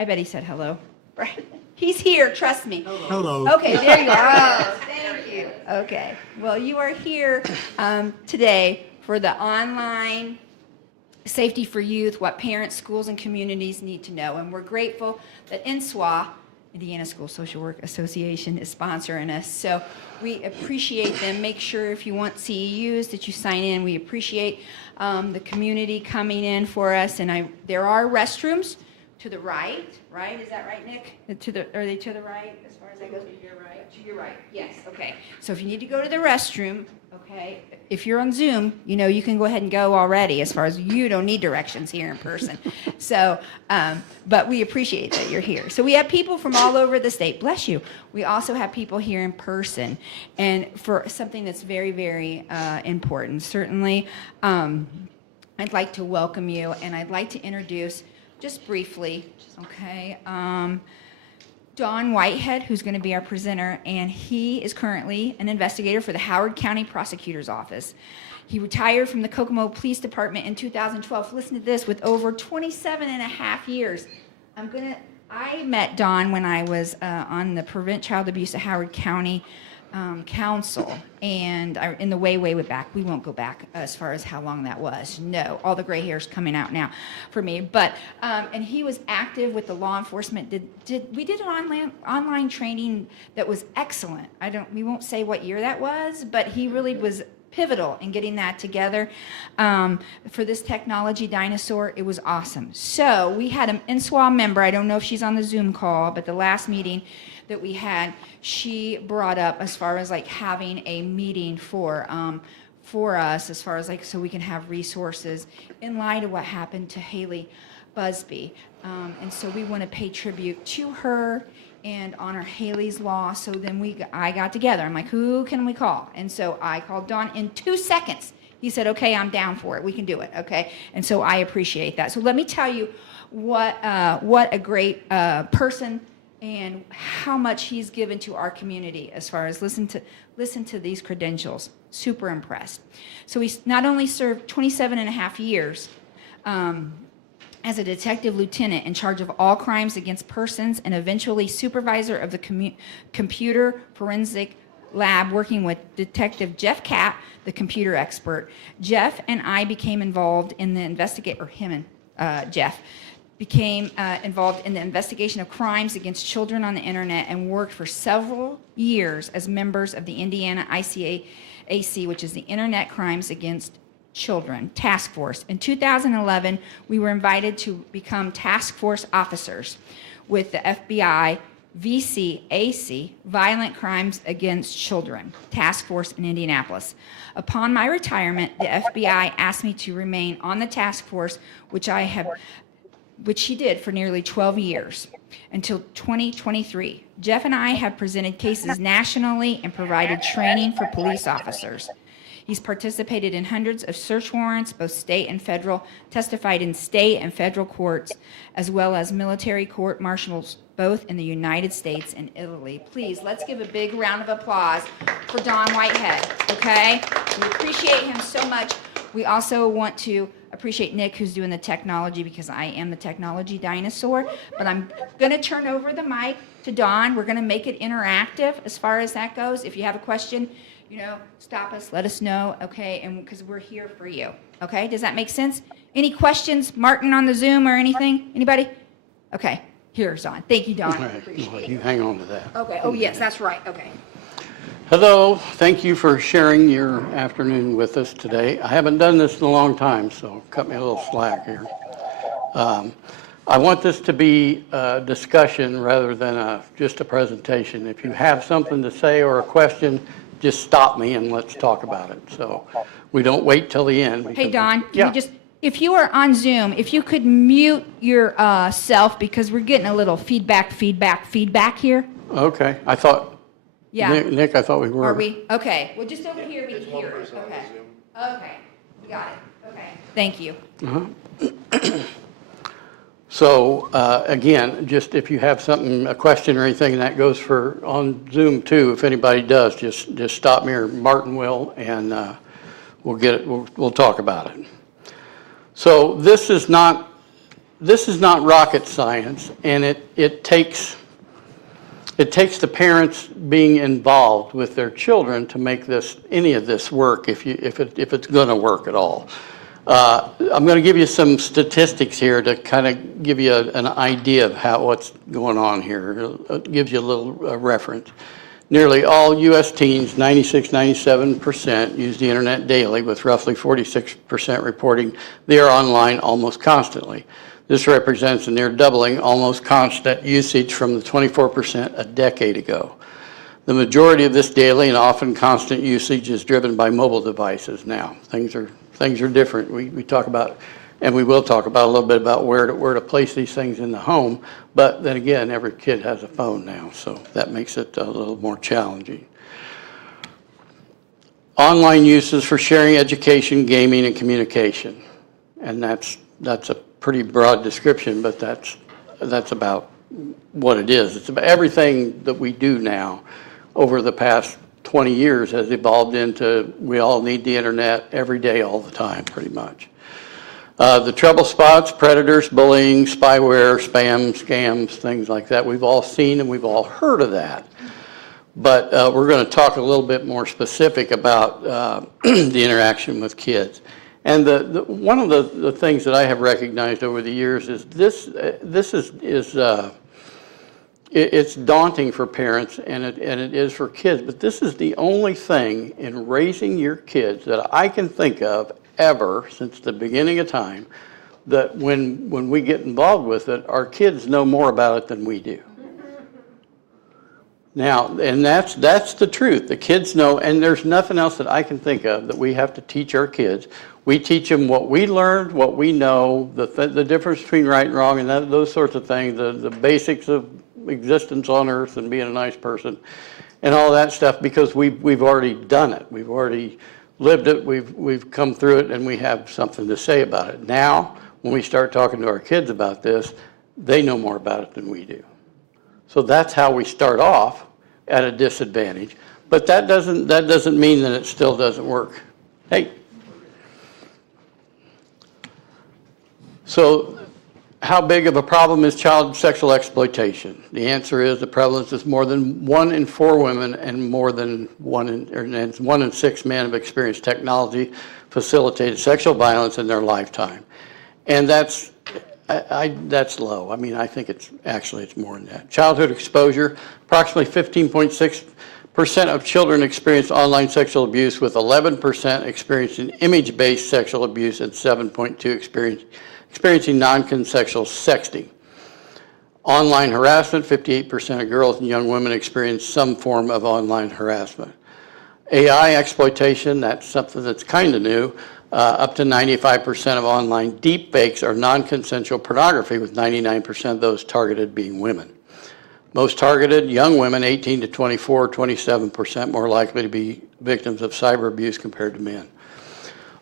I bet he said hello. Right. He's here, trust me. Hello. Okay, there you are. Oh, thank you. Okay. Well, you are here today for the online Safety for Youth, what parents, schools, and communities need to know. And we're grateful that INSWA, Indiana School Social Work Association, is sponsoring us. So we appreciate them. Make sure if you want CEUs that you sign in. We appreciate the community coming in for us. And there are restrooms to the right, right? Is that right, Nick? Are they to the right as far as that goes? To your right. To your right, yes, okay. So if you need to go to the restroom, okay, if you're on Zoom, you can go ahead and go already as far as you don't need directions here in person. So, but we appreciate that you're here. So we have people from all over the state, bless you. We also have people here in person, and for something that's very, very important. Certainly, I'd like to welcome you, and I'd like to introduce just briefly, okay, Don Whitehead, who's going to be our presenter, and he is currently an investigator for the Howard County Prosecutor's Office. He retired from the Kokomo Police Department in 2012. Listen to this, with over 27 and a half years. I met Don when I was on the Prevent Child Abuse at Howard County Council, and in the way back. We won't go back as far as how long that was. No, all the gray hair's coming out now for me. But and he was active with the law enforcement. We did an online training that was excellent. We won't say what year that was, but he really was pivotal in getting that together for this technology dinosaur. It was awesome. So we had an INSWA member. I don't know if she's on the Zoom call, but the last meeting that we had, she brought up as far as like having a meeting for us as far as like so we can have resources in light of what happened to Haley Busby. And so we want to pay tribute to her and honor Haley's loss. So then I got together. I'm like, who can we call? And so I called Don in 2 seconds. He said, okay, I'm down for it. We can do it, okay? And so I appreciate that. So let me tell you what a great person and how much he's given to our community as far as listen to these credentials. Super impressed. So he's not only served 27 and a half years as a detective lieutenant in charge of all crimes against persons and eventually supervisor of the computer forensic lab working with Detective Jeff Capp, the computer expert. Jeff and I became involved in the Jeff became involved in the investigation of crimes against children on the internet and worked for several years as members of the Indiana ICAC, which is the Internet Crimes Against Children Task Force. In 2011, we were invited to become task force officers with the FBI VCAC, Violent Crimes Against Children Task Force in Indianapolis. Upon my retirement, the FBI asked me to remain on the task force, which she did for nearly 12 years, until 2023. Jeff and I have presented cases nationally and provided training for police officers. He's participated in hundreds of search warrants, both state and federal, testified in state and federal courts, as well as military court-martials, both in the United States and Italy. Please, let's give a big round of applause for Don Whitehead, okay? We appreciate him so much. We also want to appreciate Nick, who's doing the technology, because I am the technology dinosaur. But I'm going to turn over the mic to Don. We're going to make it interactive as far as that goes. If you have a question, stop us, let us know, okay? And because we're here for you, okay? Does that make sense? Any questions, Martin, on the Zoom or anything? Anybody? Okay, here's Don. Thank you, Don. All right. Well, you hang on to that. Okay. Oh, yes, that's right. Okay. Hello. Thank you for sharing your afternoon with us today. I haven't done this in a long time, so cut me a little slack here. I want this to be a discussion rather than just a presentation. If you have something to say or a question, just stop me and let's talk about it. So we don't wait till the end. Hey, Don, yeah. If you are on Zoom, if you could mute yourself, because we're getting a little feedback here. Okay. I thought, Yeah. Nick, I thought we were. Are we? Okay. Well, just over here we can hear it. Okay. Okay. We got it. Okay. Thank you. So again, just if you have something, a question or anything, that goes for on Zoom too. If anybody does, just stop me or Martin will, and we'll get it. We'll talk about it. So this is not this is not rocket science, and it takes the parents being involved with their children to make any of this work if it's going to work at all. I'm going to give you some statistics here to kind of give you an idea of what's going on here. It gives you a little reference. Nearly all U.S. teens, 96-97%, use the internet daily, with roughly 46% reporting they are online almost constantly. This represents a near doubling, almost constant usage from the 24% a decade ago. The majority of this daily and often constant usage is driven by mobile devices now. Things are different. We talk about, and we will talk about a little bit about where to place these things in the home, but then again, every kid has a phone now, so that makes it a little more challenging. Online uses for sharing education, gaming, and communication. And that's a pretty broad description, but that's about what it is. It's about everything that we do now over the past 20 years has evolved into we all need the internet every day, all the time, pretty much. The trouble spots, predators, bullying, spyware, spam, scams, things like that, we've all seen and we've all heard of that. But we're going to talk a little bit more specific about the interaction with kids. And one of the things that I have recognized over the years is it's daunting for parents and it is for kids, but this is the only thing in raising your kids that I can think of ever since the beginning of time that when we get involved with it, our kids know more about it than we do. Now, and that's the truth. The kids know, and there's nothing else that I can think of that we have to teach our kids. We teach them what we learned, what we know, the difference between right and wrong, and those sorts of things, the basics of existence on Earth and being a nice person, and all that stuff, because we've already done it. We've already lived it. We've come through it, and we have something to say about it. Now, when we start talking to our kids about this, they know more about it than we do. So that's how we start off at a disadvantage. But that doesn't mean that it still doesn't work. Hey. So how big of a problem is child sexual exploitation? The answer is the prevalence is more than 1 in 4 women and more than 1 in 6 men have experienced technology facilitated sexual violence in their lifetime. And that's low. I mean, I think it's more than that. Childhood exposure, approximately 15.6% of children experience online sexual abuse, with 11% experiencing image-based sexual abuse and 7.2% experiencing non-consensual sexting. Online harassment, 58% of girls and young women experience some form of online harassment. AI exploitation, that's something that's kind of new. Up to 95% of online deepfakes are non-consensual pornography, with 99% of those targeted being women. Most targeted, young women, 18 to 24, 27% more likely to be victims of cyber abuse compared to men.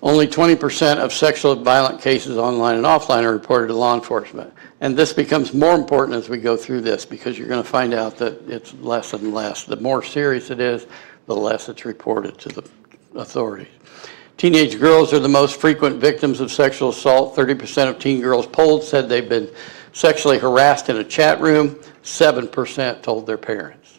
Only 20% of sexual violent cases online and offline are reported to law enforcement. And this becomes more important as we go through this, because you're going to find out that it's less and less. The more serious it is, the less it's reported to the authorities. Teenage girls are the most frequent victims of sexual assault. 30% of teen girls polled said they've been sexually harassed in a chat room. 7% told their parents.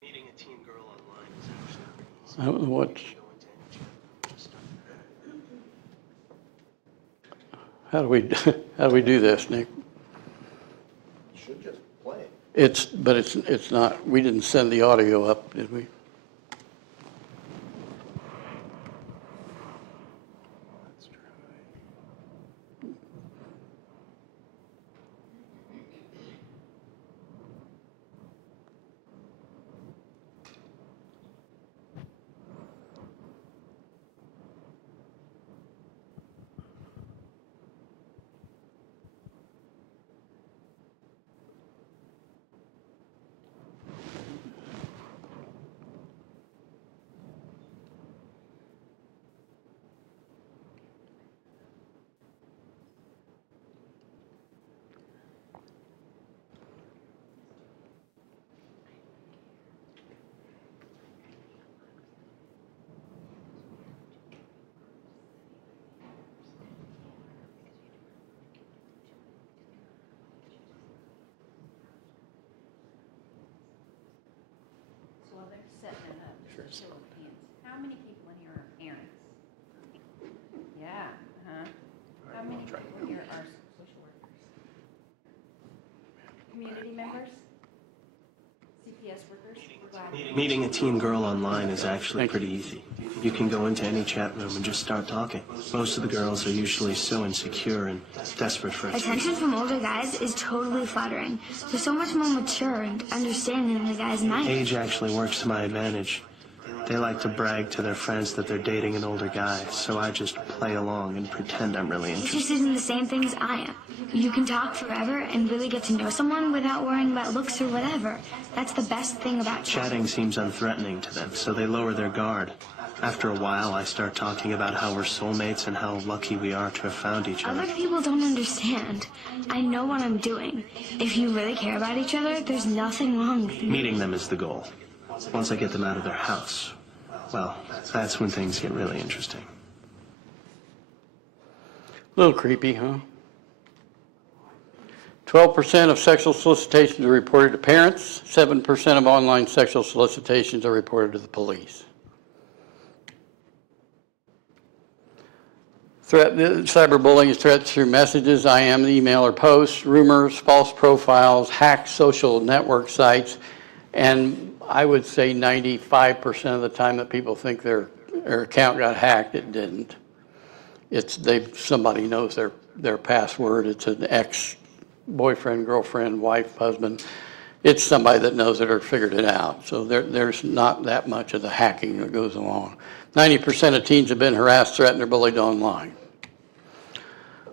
Meeting a teen girl online is I don't know what. How do we do this, Nick? You should just play it. It's not. We didn't send the audio up, did we? Here are social workers. Community members? CPS workers? We're glad. Meeting a teen girl online is actually pretty easy. You can go into any chat room and just start talking. Most of the girls are usually so insecure and desperate for Attention from older guys is totally flattering. They're so much more mature and understanding than the guys my age. Age actually works to my advantage. They like to brag to their friends that they're dating an older guy, so I just play along and pretend I'm really interested. Interested in the same things I am. You can talk forever and really get to know someone without worrying about looks or whatever. That's the best thing about Chatting seems unthreatening to them, so they lower their guard. After a while, I start talking about how we're soulmates and how lucky we are to have found each other. Other people don't understand. I know what I'm doing. If you really care about each other, there's nothing wrong with me. Meeting them is the goal. Once I get them out of their house, well, that's when things get really interesting. A little creepy, huh? 12% of sexual solicitations are reported to parents. 7% of online sexual solicitations are reported to the police. Cyberbullying is threats through messages, IM, email, or posts, rumors, false profiles, hacked social network sites, and I would say 95% of the time that people think their account got hacked, it didn't. Somebody knows their password. It's an ex-boyfriend, girlfriend, wife, husband. It's somebody that knows it or figured it out. So there's not that much of the hacking that goes along. 90% of teens have been harassed, threatened, or bullied online.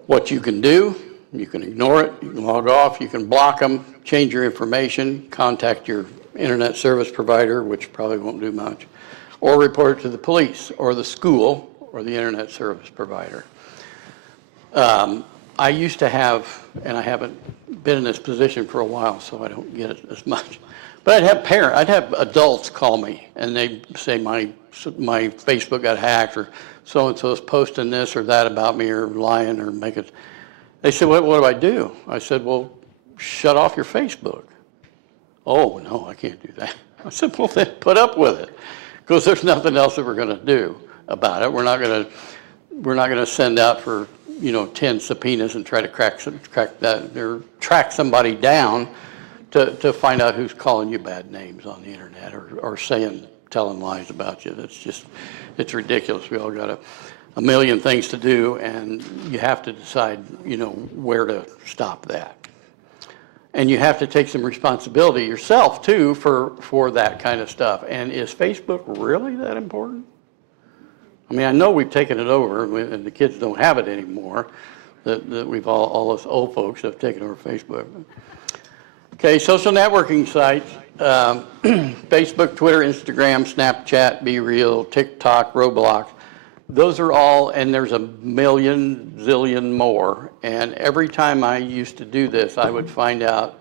What you can do, you can ignore it, you can log off, you can block them, change your information, contact your internet service provider, which probably won't do much, or report it to the police or the school or the internet service provider. I used to have, and I haven't been in this position for a while, so I don't get it as much, but I'd have adults call me and they'd say my Facebook got hacked, or so-and-so's posting this or that about me, or lying, or they said, what do I do? I said, well, shut off your Facebook. Oh, no, I can't do that. I said, well, then put up with it, because there's nothing else that we're going to do about it. We're not going to send out for 10 subpoenas and try to crack that, or track somebody down to find out who's calling you bad names on the internet, or telling lies about you. It's ridiculous. We all got a million things to do, and you have to decide, where to stop that. And you have to take some responsibility yourself too for that kind of stuff. And is Facebook really that important? I mean, I know we've taken it over, and the kids don't have it anymore. That we've all us old folks have taken over Facebook. Okay, social networking sites: Facebook, Twitter, Instagram, Snapchat, BeReal, TikTok, Roblox. Those are all, and there's a million, zillion more. And every time I used to do this, I would find out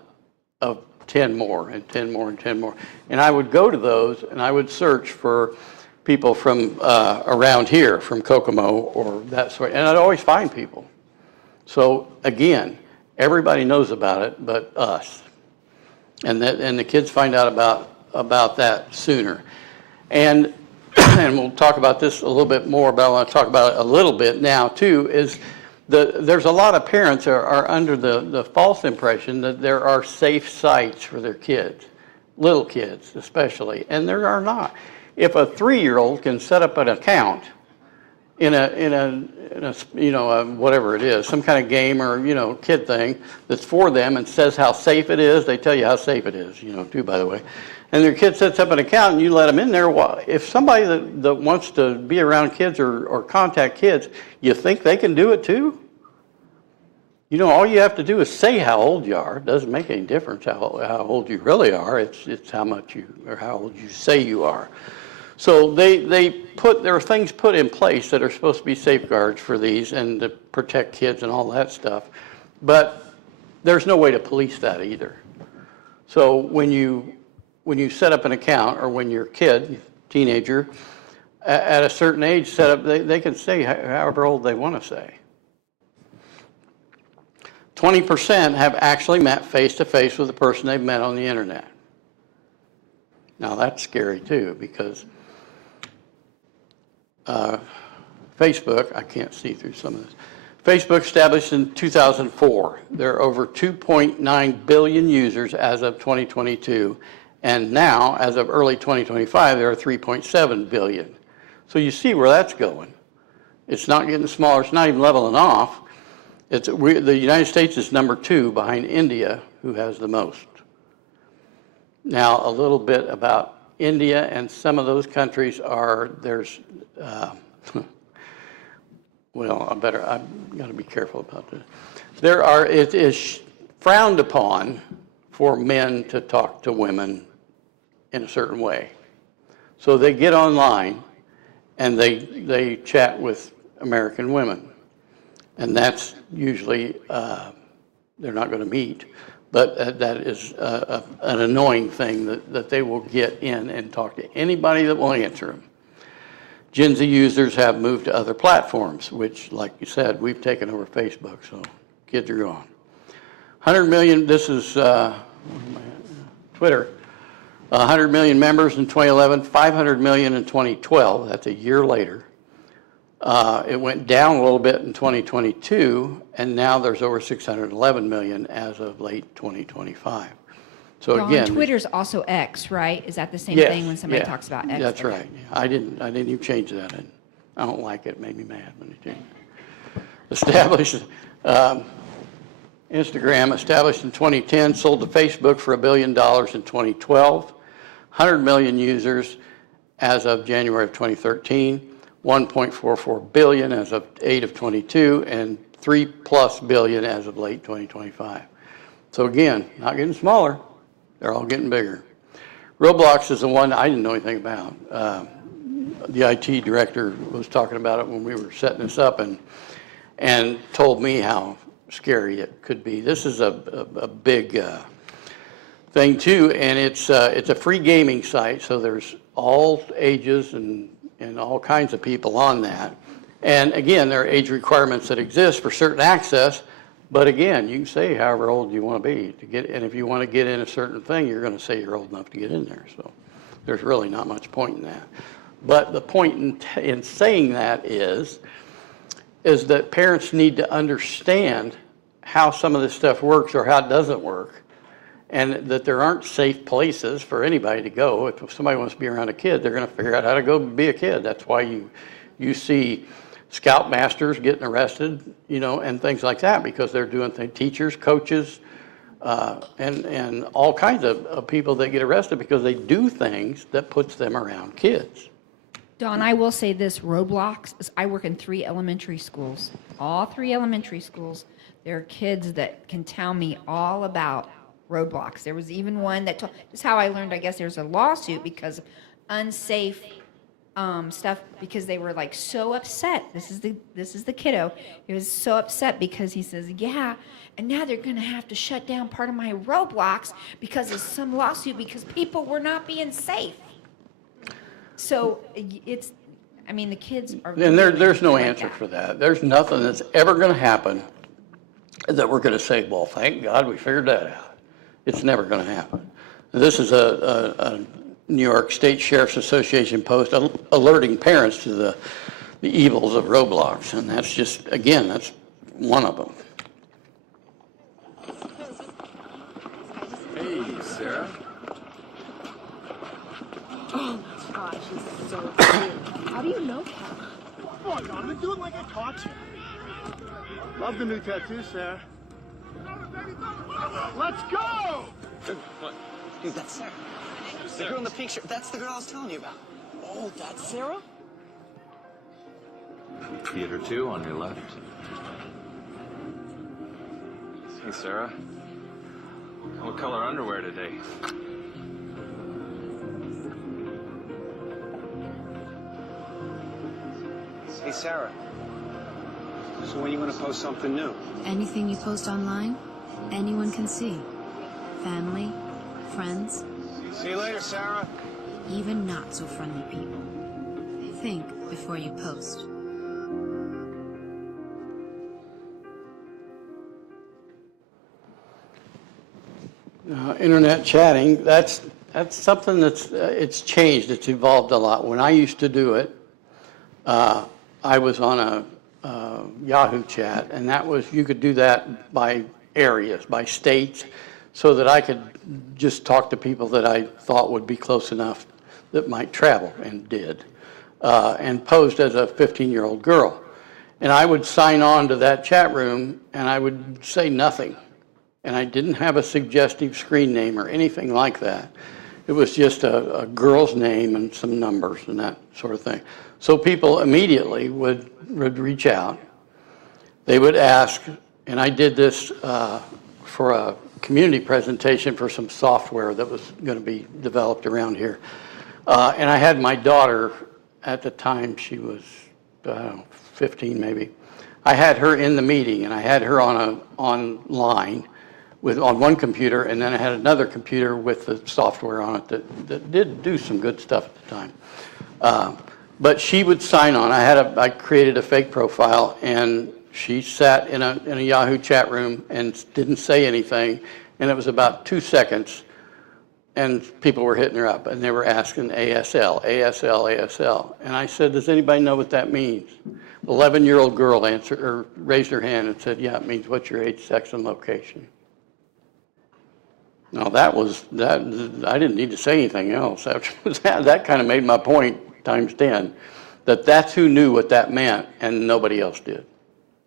of 10 more and 10 more and 10 more. And I would go to those and I would search for people from around here, from Kokomo or that sort, and I'd always find people. So again, everybody knows about it but us. And the kids find out about that sooner. And we'll talk about this a little bit more, but I want to talk about it a little bit now too, is there's a lot of parents are under the false impression that there are safe sites for their kids, little kids especially, and there are not. If a 3-year-old can set up an account in a whatever it is, some kind of game or kid thing that's for them and says how safe it is, they tell you how safe it is, too, by the way. And their kid sets up an account and you let them in there. If somebody that wants to be around kids or contact kids, you think they can do it too? All you have to do is say how old you are. It doesn't make any difference how old you really are. It's how old you say you are. So there are things put in place that are supposed to be safeguards for these and to protect kids and all that stuff. But there's no way to police that either. So when you set up an account, or when your kid, teenager, at a certain age set up, they can say however old they want to say. 20% have actually met face-to-face with the person they've met on the internet. Now that's scary too, because Facebook, I can't see through some of this. Facebook established in 2004. There are over 2.9 billion users as of 2022. And now, as of early 2025, there are 3.7 billion. So you see where that's going. It's not getting smaller. It's not even leveling off. The United States is number 2 behind India, who has the most. Now, a little bit about India and some of those countries well, I've got to be careful about this. It is frowned upon for men to talk to women in a certain way. So they get online and they chat with American women. And that's usually, they're not going to meet, but that is an annoying thing that they will get in and talk to anybody that will answer them. Gen Z users have moved to other platforms, which, like you said, we've taken over Facebook, so kids are gone. 100 million, this is Twitter, 100 million members in 2011, 500 million in 2012, that's a year later. It went down a little bit in 2022, and now there's over 611 million as of late 2025. So Ron, again, Twitter's also X, right? Is that the same yes, thing when somebody yeah, talks about X? That's Okay. right. I didn't even change that. I don't like it. It made me mad when they changed it. Established, Instagram, established in 2010, sold to Facebook for $1 billion in 2012. 100 million users as of January of 2013. 1.44 billion as of 8 of 22, and 3+ billion as of late 2025. So again, not getting smaller. They're all getting bigger. Roblox is the one I didn't know anything about. The IT director was talking about it when we were setting this up and told me how scary it could be. This is a big thing too, and it's a free gaming site, so there's all ages and all kinds of people on that. And again, there are age requirements that exist for certain access. But again, you can say however old you want to be to get, and if you want to get in a certain thing, you're going to say you're old enough to get in there. So there's really not much point in that. But the point in saying that is that parents need to understand how some of this stuff works or how it doesn't work, and that there aren't safe places for anybody to go. If somebody wants to be around a kid, they're going to figure out how to go be a kid. That's why you see scoutmasters getting arrested, and things like that, because they're doing things, teachers, coaches, and all kinds of people that get arrested because they do things that puts them around kids. Dawn, I will say this, Roblox, I work in 3 elementary schools. All 3 elementary schools, there are kids that can tell me all about Roblox. There was even one that told, this is how I learned, I guess there's a lawsuit because of unsafe stuff, because they were like so upset. This is the kiddo. He was so upset because he says, yeah, and now they're going to have to shut down part of my Roblox because of some lawsuit because people were not being safe. So the kids are. And there's no answer for that. There's nothing that's ever going to happen that we're going to say, well, thank God we figured that out. It's never going to happen. This is a New York State Sheriff's Association post alerting parents to the evils of Roblox, and that's just, again, that's one of them. Hey, Sarah. Oh my gosh, he's so cute. How do you know him? Come on, Donovan, do it like I taught you. Love the new tattoo, Sarah. Let's go! What? Dude, that's Sarah. The girl in the pink shirt. That's the girl I was telling you about. Oh, that's Sarah? Theater 2 on your left. Hey, Sarah. What color underwear today? Hey, Sarah. So when you want to post something new? Anything you post online, anyone can see. Family, friends, See you later, Sarah. even not so friendly people. Think before you post. Internet chatting, that's something that's it's changed. It's evolved a lot. When I used to do it, I was on a Yahoo chat, and that was, you could do that by areas, by states, so that I could just talk to people that I thought would be close enough that might travel, and did, and posed as a 15-year-old girl. And I would sign on to that chat room, and I would say nothing. And I didn't have a suggestive screen name or anything like that. It was just a girl's name and some numbers and that sort of thing. So people immediately would reach out. They would ask, and I did this for a community presentation for some software that was going to be developed around here. And I had my daughter, at the time she was, I don't know, 15 maybe. I had her in the meeting, and I had her online on one computer, and then I had another computer with the software on it that did do some good stuff at the time. But she would sign on. I created a fake profile, and she sat in a Yahoo chat room and didn't say anything, and it was about 2 seconds, and people were hitting her up, and they were asking ASL, ASL, ASL. And I said, does anybody know what that means? 11-year-old girl answered, or raised her hand and said, yeah, it means what's your age, sex, and location. Now that. I didn't need to say anything else. That kind of made my point times 10, that's who knew what that meant, and nobody else did.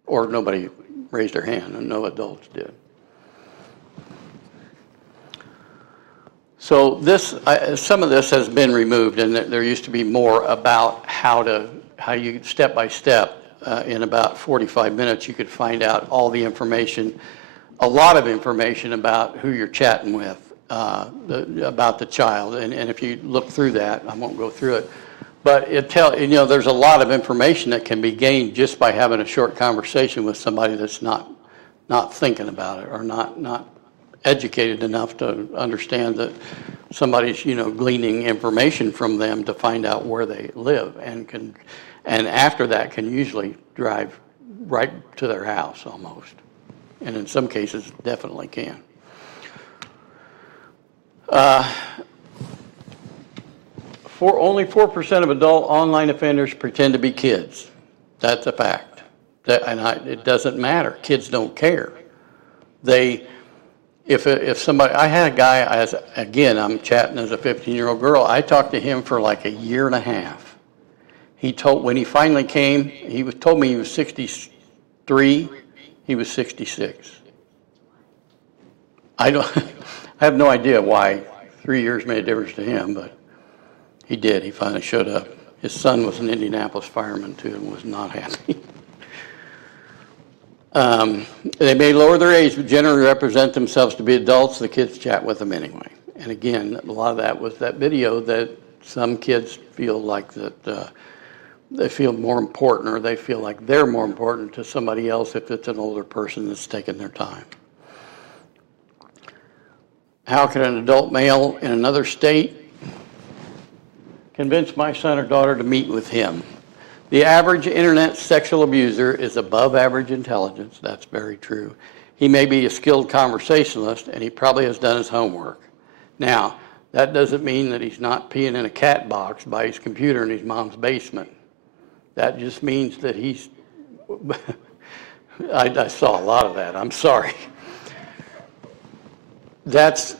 Or nobody raised their hand, and no adults did. So some of this has been removed, and there used to be more about how you step by step, in about 45 minutes, you could find out all the information, a lot of information about who you're chatting with, about the child. And if you look through that, I won't go through it, but there's a lot of information that can be gained just by having a short conversation with somebody that's not thinking about it, or not educated enough to understand that somebody's, gleaning information from them to find out where they live, and after that can usually drive right to their house almost. And in some cases, definitely can. Only 4% of adult online offenders pretend to be kids. That's a fact. It doesn't matter. Kids don't care. If somebody, I had a guy, again, I'm chatting as a 15-year-old girl. I talked to him for like a year and a half. When he finally came, told me he was 63. He was 66. I have no idea why 3 years made a difference to him, but he did. He finally showed up. His son was an Indianapolis fireman too, and was not happy. They may lower their age, but generally represent themselves to be adults. The kids chat with them anyway. And again, a lot of that was that video that some kids feel like that they feel more important, or they feel like they're more important to somebody else if it's an older person that's taking their time. How can an adult male in another state convince my son or daughter to meet with him? The average internet sexual abuser is above average intelligence. That's very true. He may be a skilled conversationalist, and he probably has done his homework. Now, that doesn't mean that he's not peeing in a cat box by his computer in his mom's basement. That just means that he's, I saw a lot of that, I'm sorry. That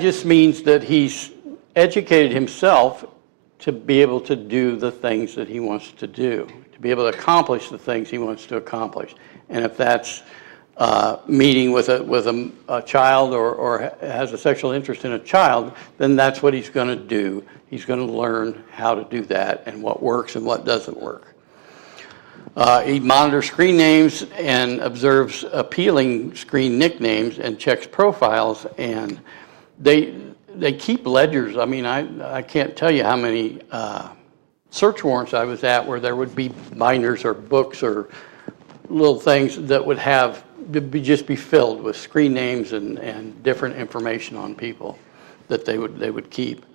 just means that he's educated himself to be able to do the things that he wants to do, to be able to accomplish the things he wants to accomplish. And if that's meeting with a child, or has a sexual interest in a child, then that's what he's going to do. He's going to learn how to do that, and what works and what doesn't work. He monitors screen names and observes appealing screen nicknames and checks profiles, and they keep ledgers. I mean, I can't tell you how many search warrants I was at where there would be binders or books or little things that would just be filled with screen names and different information on people that they would keep.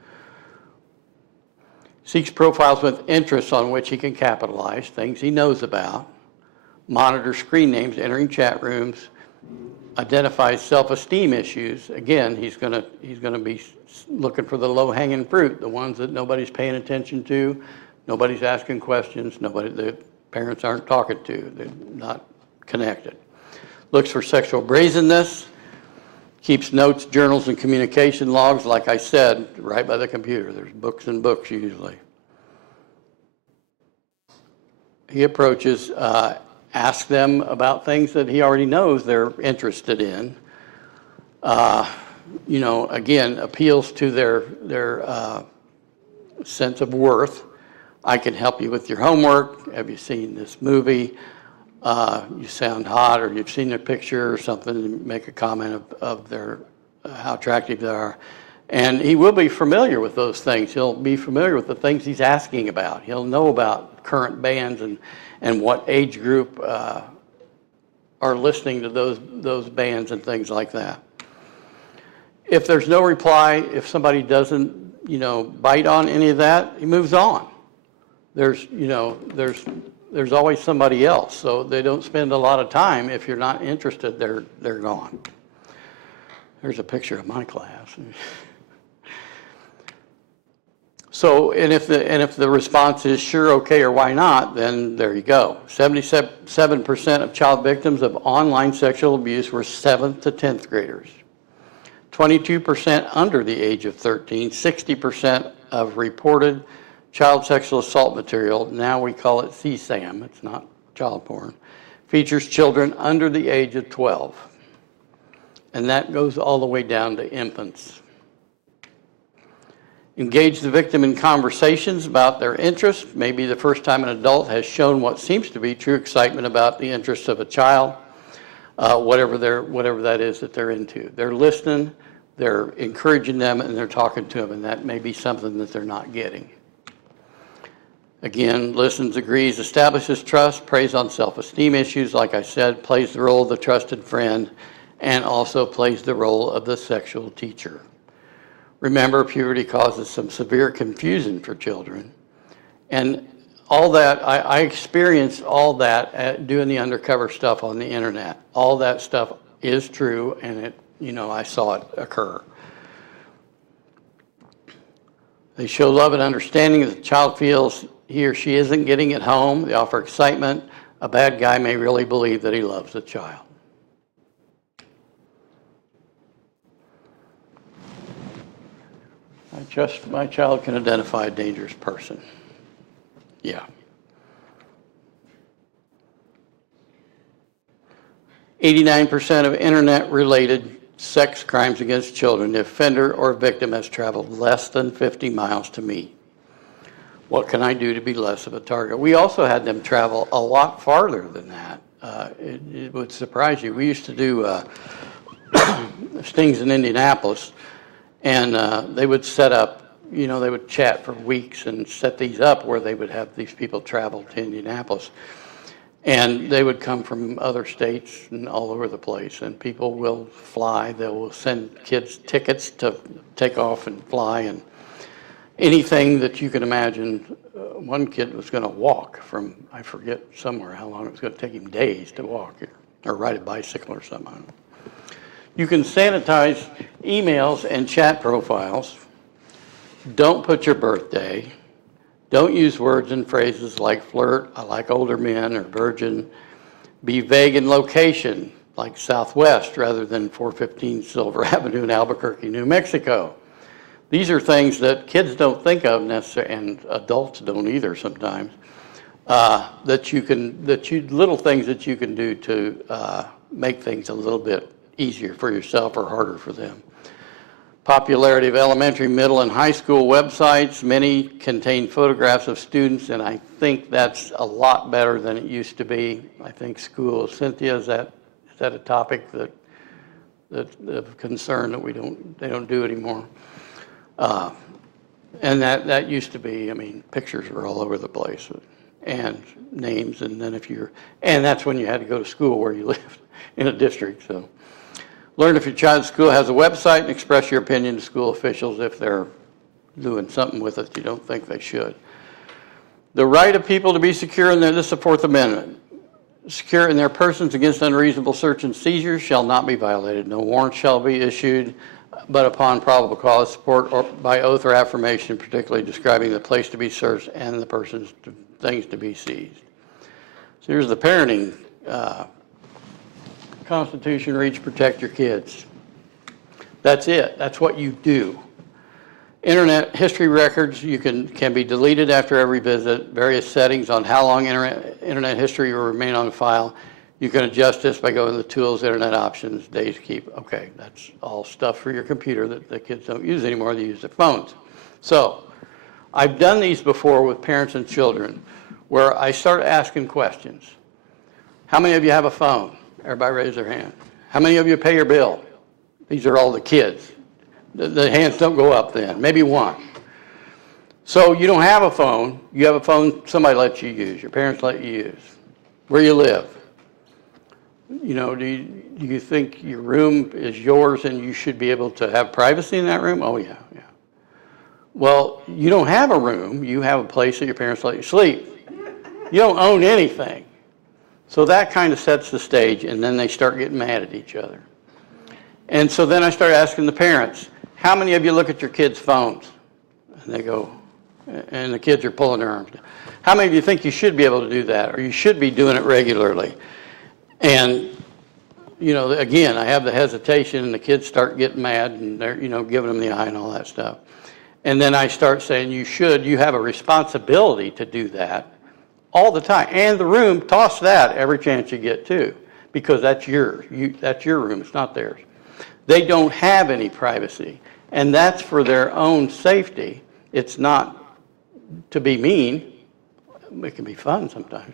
Seeks profiles with interests on which he can capitalize, things he knows about. Monitors screen names, entering chat rooms. Identifies self-esteem issues. Again, he's going to be looking for the low-hanging fruit, the ones that nobody's paying attention to, nobody's asking questions, the parents aren't talking to. They're not connected. Looks for sexual brazenness. Keeps notes, journals, and communication logs, like I said, right by the computer. There's books and books usually. He approaches, asks them about things that he already knows they're interested in. You know, again, appeals to their sense of worth. I can help you with your homework. Have you seen this movie? You sound hot, or you've seen their picture or something, and make a comment of their how attractive they are. And he will be familiar with those things. He'll be familiar with the things he's asking about. He'll know about current bands and what age group are listening to those bands and things like that. If there's no reply, if somebody doesn't, you know, bite on any of that, he moves on. There's always somebody else, so they don't spend a lot of time. If you're not interested, they're gone. There's a picture of my class. So, and if the response is sure, okay, or why not, then there you go. 77% of child victims of online sexual abuse were 7th to 10th graders. 22% under the age of 13, 60% of reported child sexual assault material, now we call it CSAM, it's not child porn, features children under the age of 12. And that goes all the way down to infants. Engage the victim in conversations about their interests. Maybe the first time an adult has shown what seems to be true excitement about the interests of a child, whatever that is that they're into. They're listening, they're encouraging them, and they're talking to them, and that may be something that they're not getting. Again, listens, agrees, establishes trust, preys on self-esteem issues, like I said, plays the role of the trusted friend, and also plays the role of the sexual teacher. Remember, puberty causes some severe confusion for children. And all that, I experienced all that doing the undercover stuff on the internet. All that stuff is true, and I saw it occur. They show love and understanding that the child feels he or she isn't getting at home. They offer excitement. A bad guy may really believe that he loves the child. My child can identify a dangerous person. Yeah. 89% of internet-related sex crimes against children, the offender or victim has traveled less than 50 miles to meet. What can I do to be less of a target? We also had them travel a lot farther than that. It would surprise you. We used to do stings in Indianapolis, and they would set up, they would chat for weeks and set these up where they would have these people travel to Indianapolis. And they would come from other states and all over the place, and people will fly. They will send kids tickets to take off and fly, and anything that you can imagine. One kid was going to walk from, I forget somewhere how long it was going to take him, days to walk or ride a bicycle or something. I don't know. You can sanitize emails and chat profiles. Don't put your birthday. Don't use words and phrases like flirt, I like older men, or virgin. Be vague in location, like Southwest, rather than 415 Silver Avenue in Albuquerque, New Mexico. These are things that kids don't think of necessarily, and adults don't either sometimes, little things that you can do to make things a little bit easier for yourself or harder for them. Popularity of elementary, middle, and high school websites. Many contain photographs of students, and I think that's a lot better than it used to be. I think school, Cynthia, is that a topic that of concern that they don't do anymore? And that used to be, pictures were all over the place, and names, and then and that's when you had to go to school where you lived in a district, so. Learn if your child's school has a website and express your opinion to school officials if they're doing something with it you don't think they should. The right of people to be secure in this is the Fourth Amendment. Secure in their persons against unreasonable search and seizure shall not be violated. No warrant shall be issued, but upon probable cause, support, or by oath or affirmation, particularly describing the place to be searched and the person's things to be seized. So here's the parenting Constitution, reach, protect your kids. That's it. That's what you do. Internet history records can be deleted after every visit. Various settings on how long internet history will remain on file. You can adjust this by going to the tools, internet options, days keep. Okay, that's all stuff for your computer that the kids don't use anymore. They use their phones. So I've done these before with parents and children where I start asking questions. How many of you have a phone? Everybody raise their hand. How many of you pay your bill? These are all the kids. The hands don't go up then, maybe one. So you don't have a phone. You have a phone somebody lets you use, your parents let you use. Where you live. You know, do you think your room is yours and you should be able to have privacy in that room? Oh, yeah. Well, you don't have a room. You have a place that your parents let you sleep. You don't own anything. So that kind of sets the stage, and then they start getting mad at each other. And so then I start asking the parents, how many of you look at your kids' phones? And they go, and the kids are pulling their arms down. How many of you think you should be able to do that, or you should be doing it regularly? And, you know, again, I have the hesitation, and the kids start getting mad, and they're, you know, giving them the eye and all that stuff. And then I start saying, you have a responsibility to do that all the time. And the room, toss that every chance you get too, because that's yours. That's your room, it's not theirs. They don't have any privacy, and that's for their own safety. It's not to be mean. It can be fun sometimes.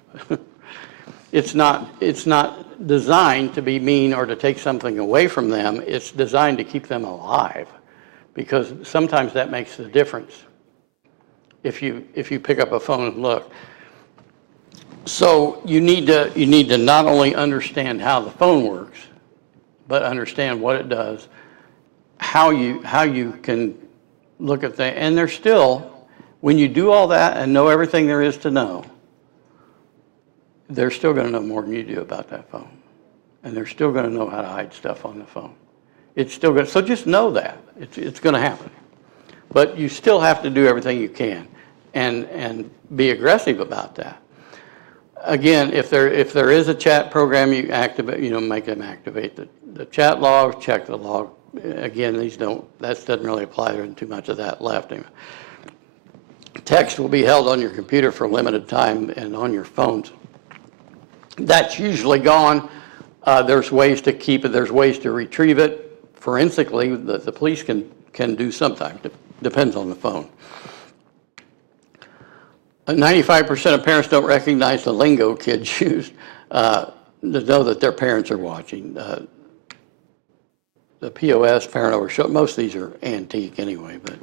It's not designed to be mean or to take something away from them. It's designed to keep them alive, because sometimes that makes the difference if you pick up a phone and look. So you need to not only understand how the phone works, but understand what it does, how you can look at things. And there's still, when you do all that and know everything there is to know, they're still going to know more than you do about that phone. And they're still going to know how to hide stuff on the phone. It's still going to, so just know that. It's going to happen. But you still have to do everything you can and be aggressive about that. Again, if there is a chat program, you activate, make them activate the chat log, check the log. Again, that doesn't really apply. There isn't too much of that left. Anyway. Text will be held on your computer for a limited time and on your phones. That's usually gone. There's ways to keep it. There's ways to retrieve it. Forensically, the police can do sometimes. Depends on the phone. 95% of parents don't recognize the lingo kids use to know that their parents are watching. The POS, parent over show, most of these are antique anyway, but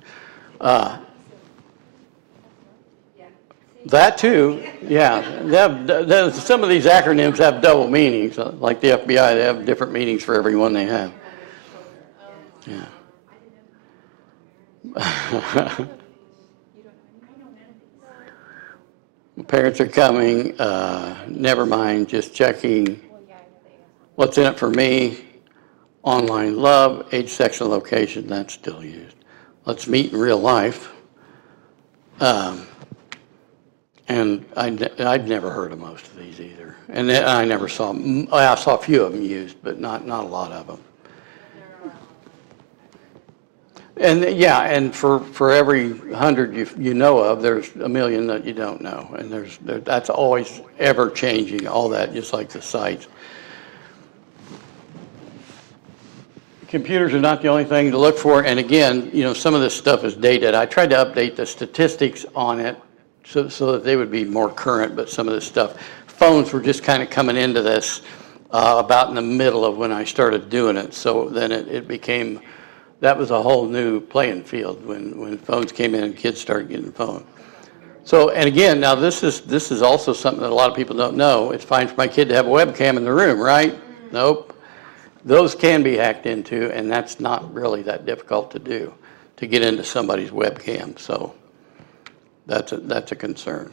that too, yeah. Some of these acronyms have double meanings, like the FBI, they have different meanings for every one they have. Yeah. Parents are coming, never mind, just checking what's in it for me, online love, age, sex, and location, that's still used. Let's meet in real life. And I'd never heard of most of these either. And I never saw them. I saw a few of them used, but not a lot of them. And yeah, and for every 100 you know of, there's a million that you don't know, and that's always ever changing. All that, just like the sites. Computers are not the only thing to look for, and again, some of this stuff is dated. I tried to update the statistics on it so that they would be more current, but some of this stuff, phones were just kind of coming into this about in the middle of when I started doing it. So then it became. That was a whole new playing field when phones came in and kids started getting phones. So, and again, now this is also something that a lot of people don't know. It's fine for my kid to have a webcam in the room, right? Nope. Those can be hacked into, and that's not really that difficult to do, to get into somebody's webcam. So that's a concern.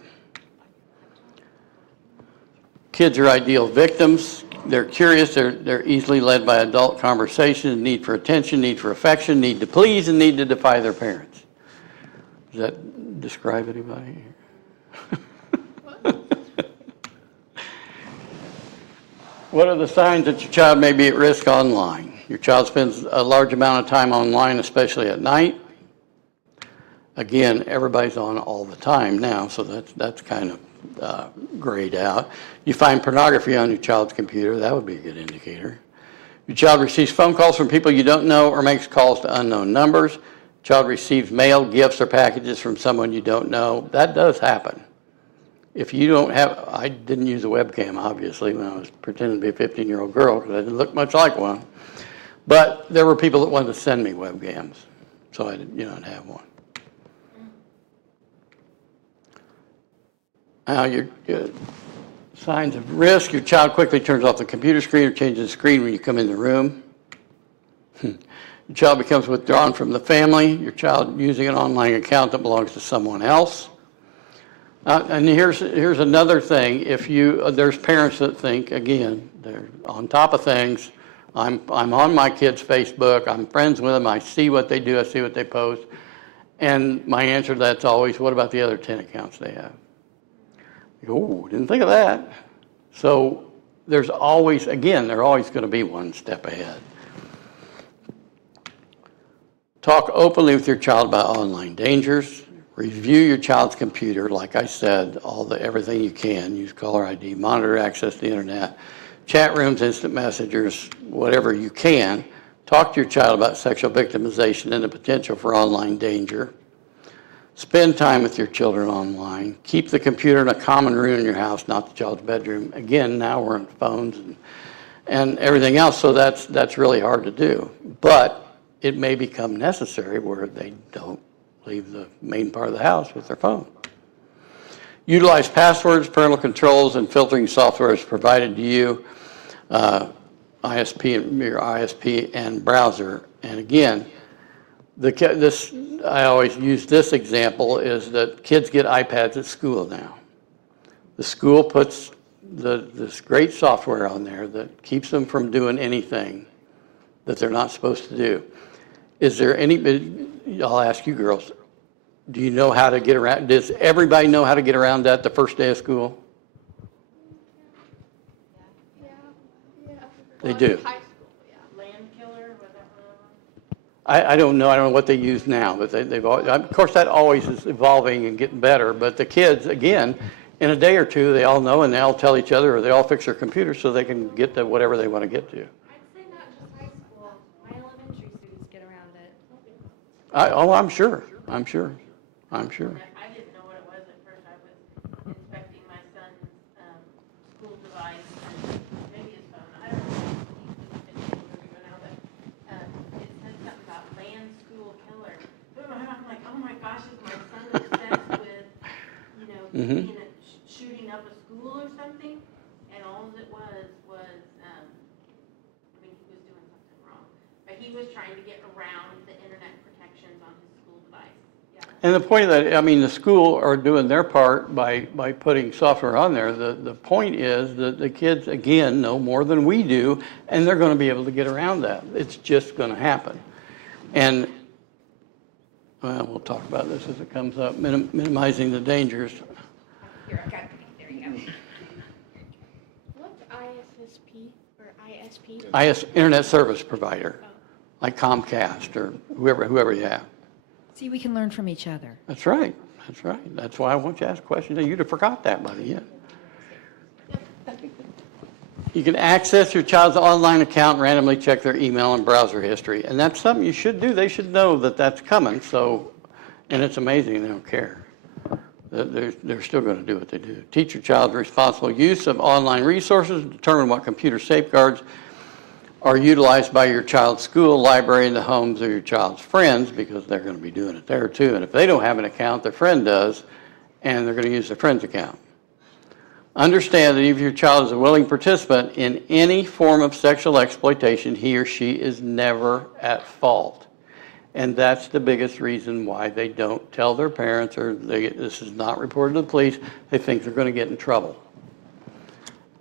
Kids are ideal victims. They're curious, they're easily led by adult conversations, need for attention, need for affection, need to please, and need to defy their parents. Does that describe anybody? What are the signs that your child may be at risk online? Your child spends a large amount of time online, especially at night. Again, everybody's on all the time now, so that's kind of grayed out. You find pornography on your child's computer, that would be a good indicator. Your child receives phone calls from people you don't know or makes calls to unknown numbers. Child receives mail, gifts, or packages from someone you don't know. That does happen. If you don't have, I didn't use a webcam, obviously, when I was pretending to be a 15-year-old girl because I didn't look much like one. But there were people that wanted to send me webcams, so I didn't have one. Now, your signs of risk, your child quickly turns off the computer screen or changes the screen when you come in the room. Your child becomes withdrawn from the family. Your child using an online account that belongs to someone else. And here's another thing. If there's parents that think, again, they're on top of things. I'm on my kids' Facebook. I'm friends with them. I see what they do. I see what they post. And my answer to that's always, what about the other 10 accounts they have? Oh, didn't think of that. So there's always, again, they're always going to be one step ahead. Talk openly with your child about online dangers. Review your child's computer, like I said, everything you can. Use caller ID, monitor access to the internet, chat rooms, instant messengers, whatever you can. Talk to your child about sexual victimization and the potential for online danger. Spend time with your children online. Keep the computer in a common room in your house, not the child's bedroom. Again, now we're on phones and everything else, so that's really hard to do. But it may become necessary where they don't leave the main part of the house with their phone. Utilize passwords, parental controls, and filtering software as provided to you, your ISP and browser. And again, I always use this example is that kids get iPads at school now. The school puts this great software on there that keeps them from doing anything that they're not supposed to do. Is there I'll ask you girls, do you know how to get around? Does everybody know how to get around that the first day of school? They do. I don't know. I don't know what they use now, but they've always, of course, that always is evolving and getting better. But the kids, again, in a day or two, they all know and they all tell each other, or they all fix their computers so they can get to whatever they want to get to. I'd say not just high school. My elementary students get around it. I'm sure. I didn't know what it was at first. I was inspecting my son's school device and maybe his phone. I don't know. He's been now, but it said something about land school killer. I'm like, oh my gosh, is my son obsessed with, shooting up a school or something? And all it was, he was doing something wrong. But he was trying to get around the internet protections on his school device. And the point of that, the school are doing their part by putting software on there. The point is that the kids, again, know more than we do, and they're going to be able to get around that. It's just going to happen. And, we'll talk about this as it comes up, minimizing the dangers. Here, I got it. There you go. What's ISSP or ISP? Internet service provider, like Comcast or whoever you have. See, we can learn from each other. That's right. That's why I want you to ask questions. You'd have forgot that by the end. You can access your child's online account and randomly check their email and browser history. And that's something you should do. They should know that that's coming. And it's amazing they don't care. They're still going to do what they do. Teach your child the responsible use of online resources. Determine what computer safeguards are utilized by your child's school, library, and the homes of your child's friends, because they're going to be doing it there too. And if they don't have an account, their friend does, and they're going to use their friend's account. Understand that if your child is a willing participant in any form of sexual exploitation, he or she is never at fault. And that's the biggest reason why they don't tell their parents, or this is not reported to the police. They think they're going to get in trouble.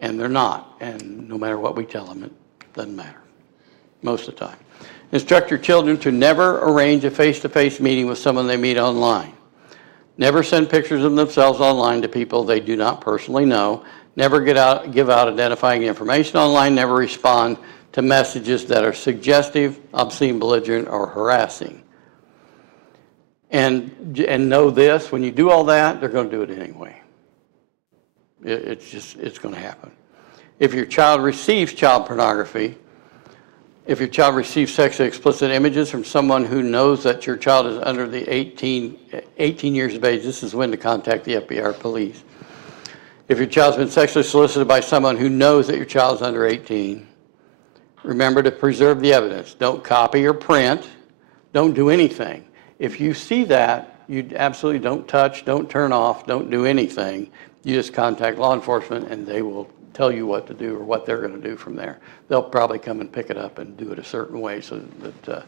And they're not. And no matter what we tell them, it doesn't matter, most of the time. Instruct your children to never arrange a face-to-face meeting with someone they meet online. Never send pictures of themselves online to people they do not personally know. Never give out identifying information online. Never respond to messages that are suggestive, obscene, belligerent, or harassing. And know this, when you do all that, they're going to do it anyway. It's going to happen. If your child receives child pornography, if your child receives sexually explicit images from someone who knows that your child is under the 18 years of age, this is when to contact the FBI or police. If your child's been sexually solicited by someone who knows that your child is under 18, remember to preserve the evidence. Don't copy or print. Don't do anything. If you see that, you absolutely don't touch, don't turn off, don't do anything. You just contact law enforcement and they will tell you what to do or what they're going to do from there. They'll probably come and pick it up and do it a certain way so that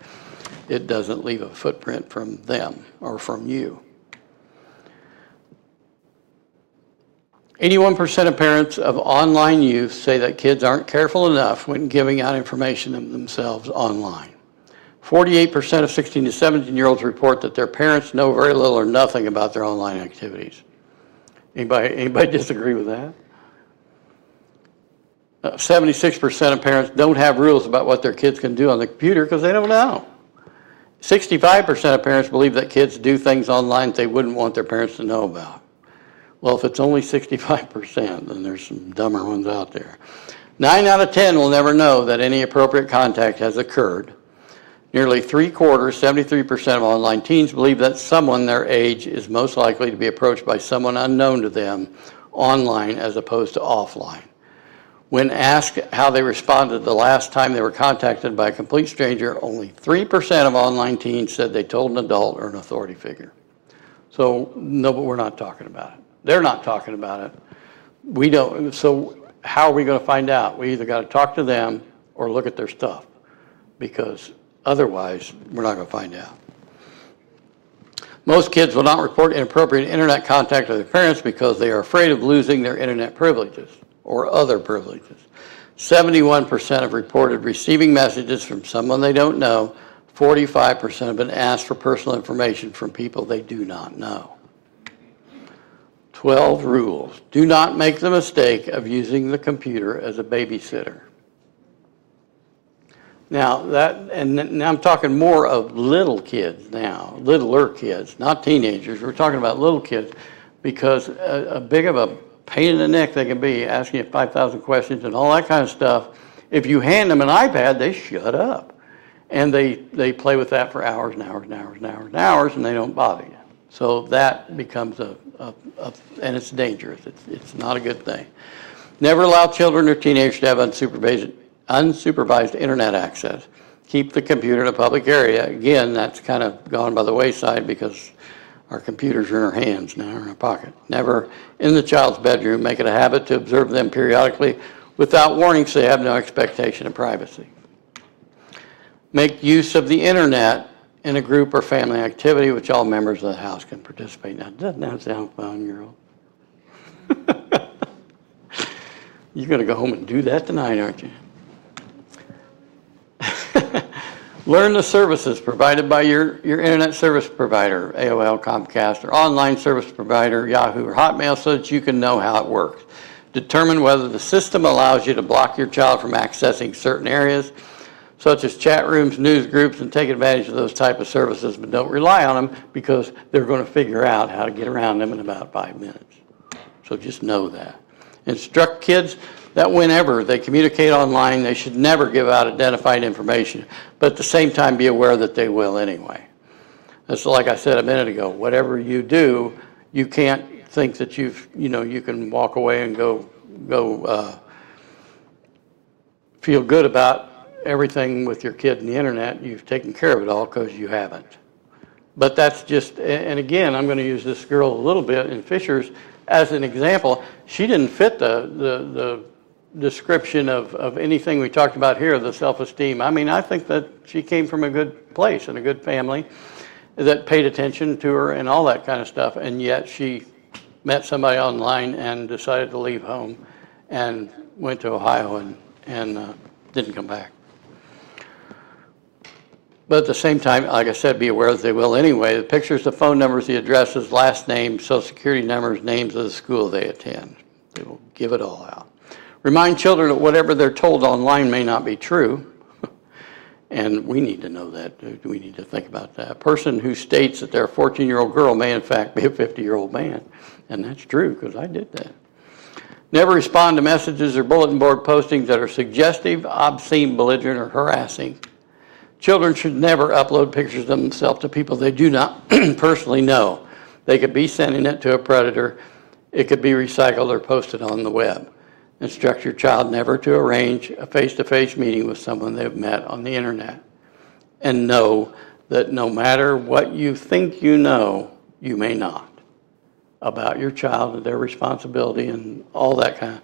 it doesn't leave a footprint from them or from you. 81% of parents of online youth say that kids aren't careful enough when giving out information of themselves online. 48% of 16 to 17-year-olds report that their parents know very little or nothing about their online activities. Anybody disagree with that? 76% of parents don't have rules about what their kids can do on the computer because they don't know. 65% of parents believe that kids do things online they wouldn't want their parents to know about. Well, if it's only 65%, then there's some dumber ones out there. 9 out of 10 will never know that any appropriate contact has occurred. Nearly 3/4, 73% of online teens believe that someone their age is most likely to be approached by someone unknown to them online as opposed to offline. When asked how they responded the last time they were contacted by a complete stranger, only 3% of online teens said they told an adult or an authority figure. So, no, but we're not talking about it. They're not talking about it. We don't. So how are we going to find out? We either got to talk to them or look at their stuff, because otherwise we're not going to find out. Most kids will not report inappropriate internet contact with their parents because they are afraid of losing their internet privileges or other privileges. 71% have reported receiving messages from someone they don't know. 45% have been asked for personal information from people they do not know. 12 rules. Do not make the mistake of using the computer as a babysitter. Now, now I'm talking more of little kids now, littler kids, not teenagers. We're talking about little kids because a big of a pain in the neck they can be, asking you 5,000 questions and all that kind of stuff. If you hand them an iPad, they shut up. And they play with that for hours and hours and hours and hours and hours, and they don't bother you. So that becomes and it's dangerous. It's not a good thing. Never allow children or teenagers to have unsupervised internet access. Keep the computer in a public area. Again, that's kind of gone by the wayside because our computers are in our hands now, or in our pocket. Never in the child's bedroom. Make it a habit to observe them periodically without warning so they have no expectation of privacy. Make use of the internet in a group or family activity which all members of the house can participate. Now, doesn't that sound fun, girl? You're going to go home and do that tonight, aren't you? Learn the services provided by your internet service provider, AOL, Comcast, or online service provider, Yahoo or Hotmail, so that you can know how it works. Determine whether the system allows you to block your child from accessing certain areas, such as chat rooms, news groups, and take advantage of those type of services, but don't rely on them because they're going to figure out how to get around them in about 5 minutes. So just know that. Instruct kids that whenever they communicate online, they should never give out identified information, but at the same time be aware that they will anyway. That's like I said a minute ago, whatever you do, you can't think that you can walk away and go feel good about everything with your kid and the internet. You've taken care of it all because you haven't. But that's just, and again, I'm going to use this girl a little bit in Fishers as an example. She didn't fit the description of anything we talked about here, the self-esteem. I mean, I think that she came from a good place and a good family that paid attention to her and all that kind of stuff, and yet she met somebody online and decided to leave home and went to Ohio and didn't come back. But at the same time, like I said, be aware that they will anyway. The pictures, the phone numbers, the addresses, last names, social security numbers, names of the school they attend. They will give it all out. Remind children that whatever they're told online may not be true. And we need to know that. We need to think about that. A person who states that they're a 14-year-old girl may in fact be a 50-year-old man. And that's true, because I did that. Never respond to messages or bulletin board postings that are suggestive, obscene, belligerent, or harassing. Children should never upload pictures of themselves to people they do not personally know. They could be sending it to a predator. It could be recycled or posted on the web. Instruct your child never to arrange a face-to-face meeting with someone they've met on the internet. And know that no matter what you think you know, you may not, about your child and their responsibility and all that kind of.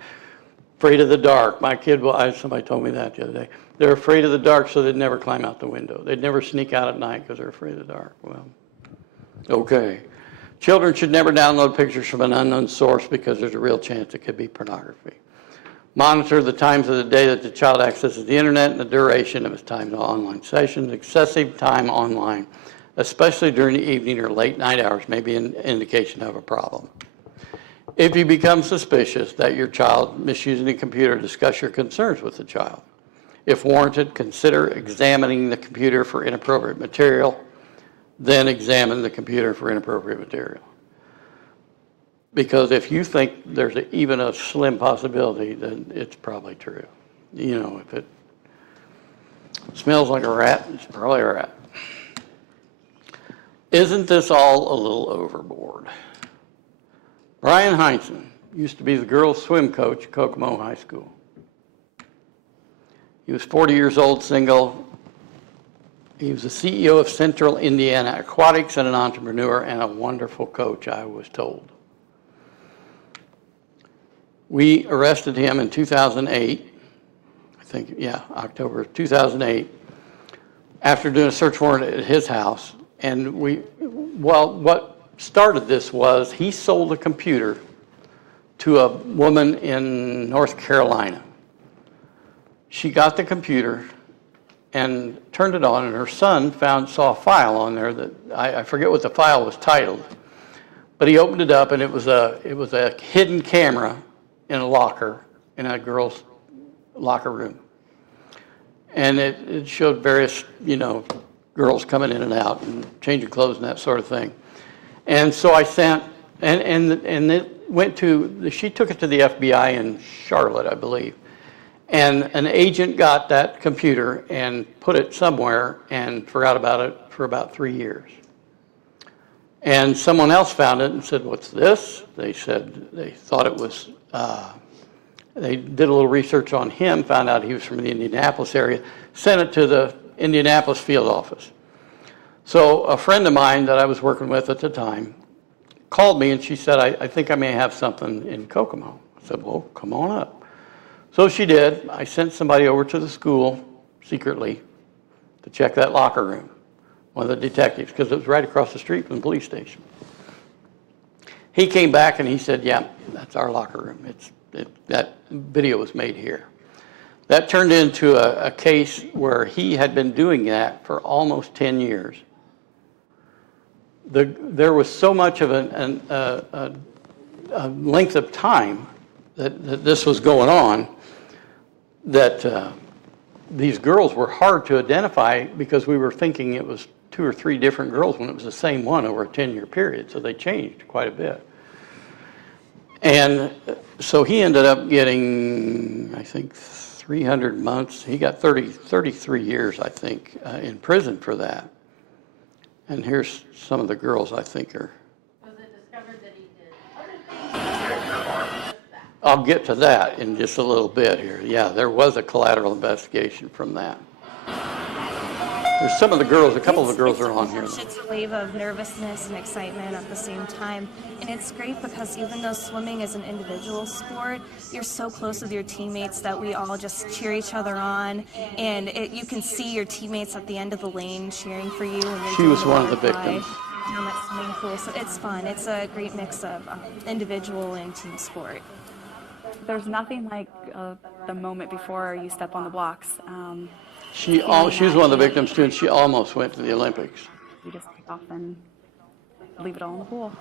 Afraid of the dark. My kid, somebody told me that the other day. They're afraid of the dark, so they'd never climb out the window. They'd never sneak out at night because they're afraid of the dark. Well, okay. Children should never download pictures from an unknown source because there's a real chance it could be pornography. Monitor the times of the day that the child accesses the internet and the duration of his time in online sessions. Excessive time online, especially during the evening or late night hours, may be an indication of a problem. If you become suspicious that your child misusing the computer, discuss your concerns with the child. If warranted, consider examining the computer for inappropriate material, then examine the computer for inappropriate material. Because if you think there's even a slim possibility, then it's probably true. You know, if it smells like a rat, it's probably a rat. Isn't this all a little overboard? Brian Heinsohn used to be the girls' swim coach at Kokomo High School. He was 40 years old, single. He was the CEO of Central Indiana Aquatics and an entrepreneur and a wonderful coach, I was told. We arrested him in 2008, I think, yeah, October of 2008, after doing a search warrant at his house. And what started this was he sold a computer to a woman in North Carolina. She got the computer and turned it on, and her son saw a file on there that I forget what the file was titled, but he opened it up, and it was a hidden camera in a locker in a girl's locker room, and it showed various girls coming in and out and changing clothes and that sort of thing. And so I sent, and it went to, she took it to the FBI in Charlotte, I believe. And an agent got that computer and put it somewhere and forgot about it for about 3 years. And someone else found it and said, "What's this?" They said they thought it was, they did a little research on him, found out he was from the Indianapolis area, sent it to the Indianapolis field office. So a friend of mine that I was working with at the time called me, and she said, I think I may have something in Kokomo. I said, "Well, come on up." So she did. I sent somebody over to the school secretly to check that locker room, one of the detectives, because it was right across the street from the police station. He came back and he said, "Yeah, that's our locker room. That video was made here." That turned into a case where he had been doing that for almost 10 years. There was so much of a length of time that this was going on that these girls were hard to identify because we were thinking it was 2 or 3 different girls when it was the same one over a 10-year period. So they changed quite a bit. And so he ended up getting, I think, 300 months. He got 33 years, I think, in prison for that. And here's some of the girls I think are. Was it discovered that he did other things? I'll get to that in just a little bit here. Yeah, there was a collateral investigation from that. There's some of the girls, a couple of the girls are on here. It's a wave of nervousness and excitement at the same time. And it's great because even though swimming is an individual sport, you're so close with your teammates that we all just cheer each other on. And you can see your teammates at the end of the lane cheering for you. And she was one of the victims. Down that swimming pool. So it's fun. It's a great mix of individual and team sport. There's nothing like the moment before you step on the blocks. She was one of the victims too, and she almost went to the Olympics. You just take off and leave it all in the pool.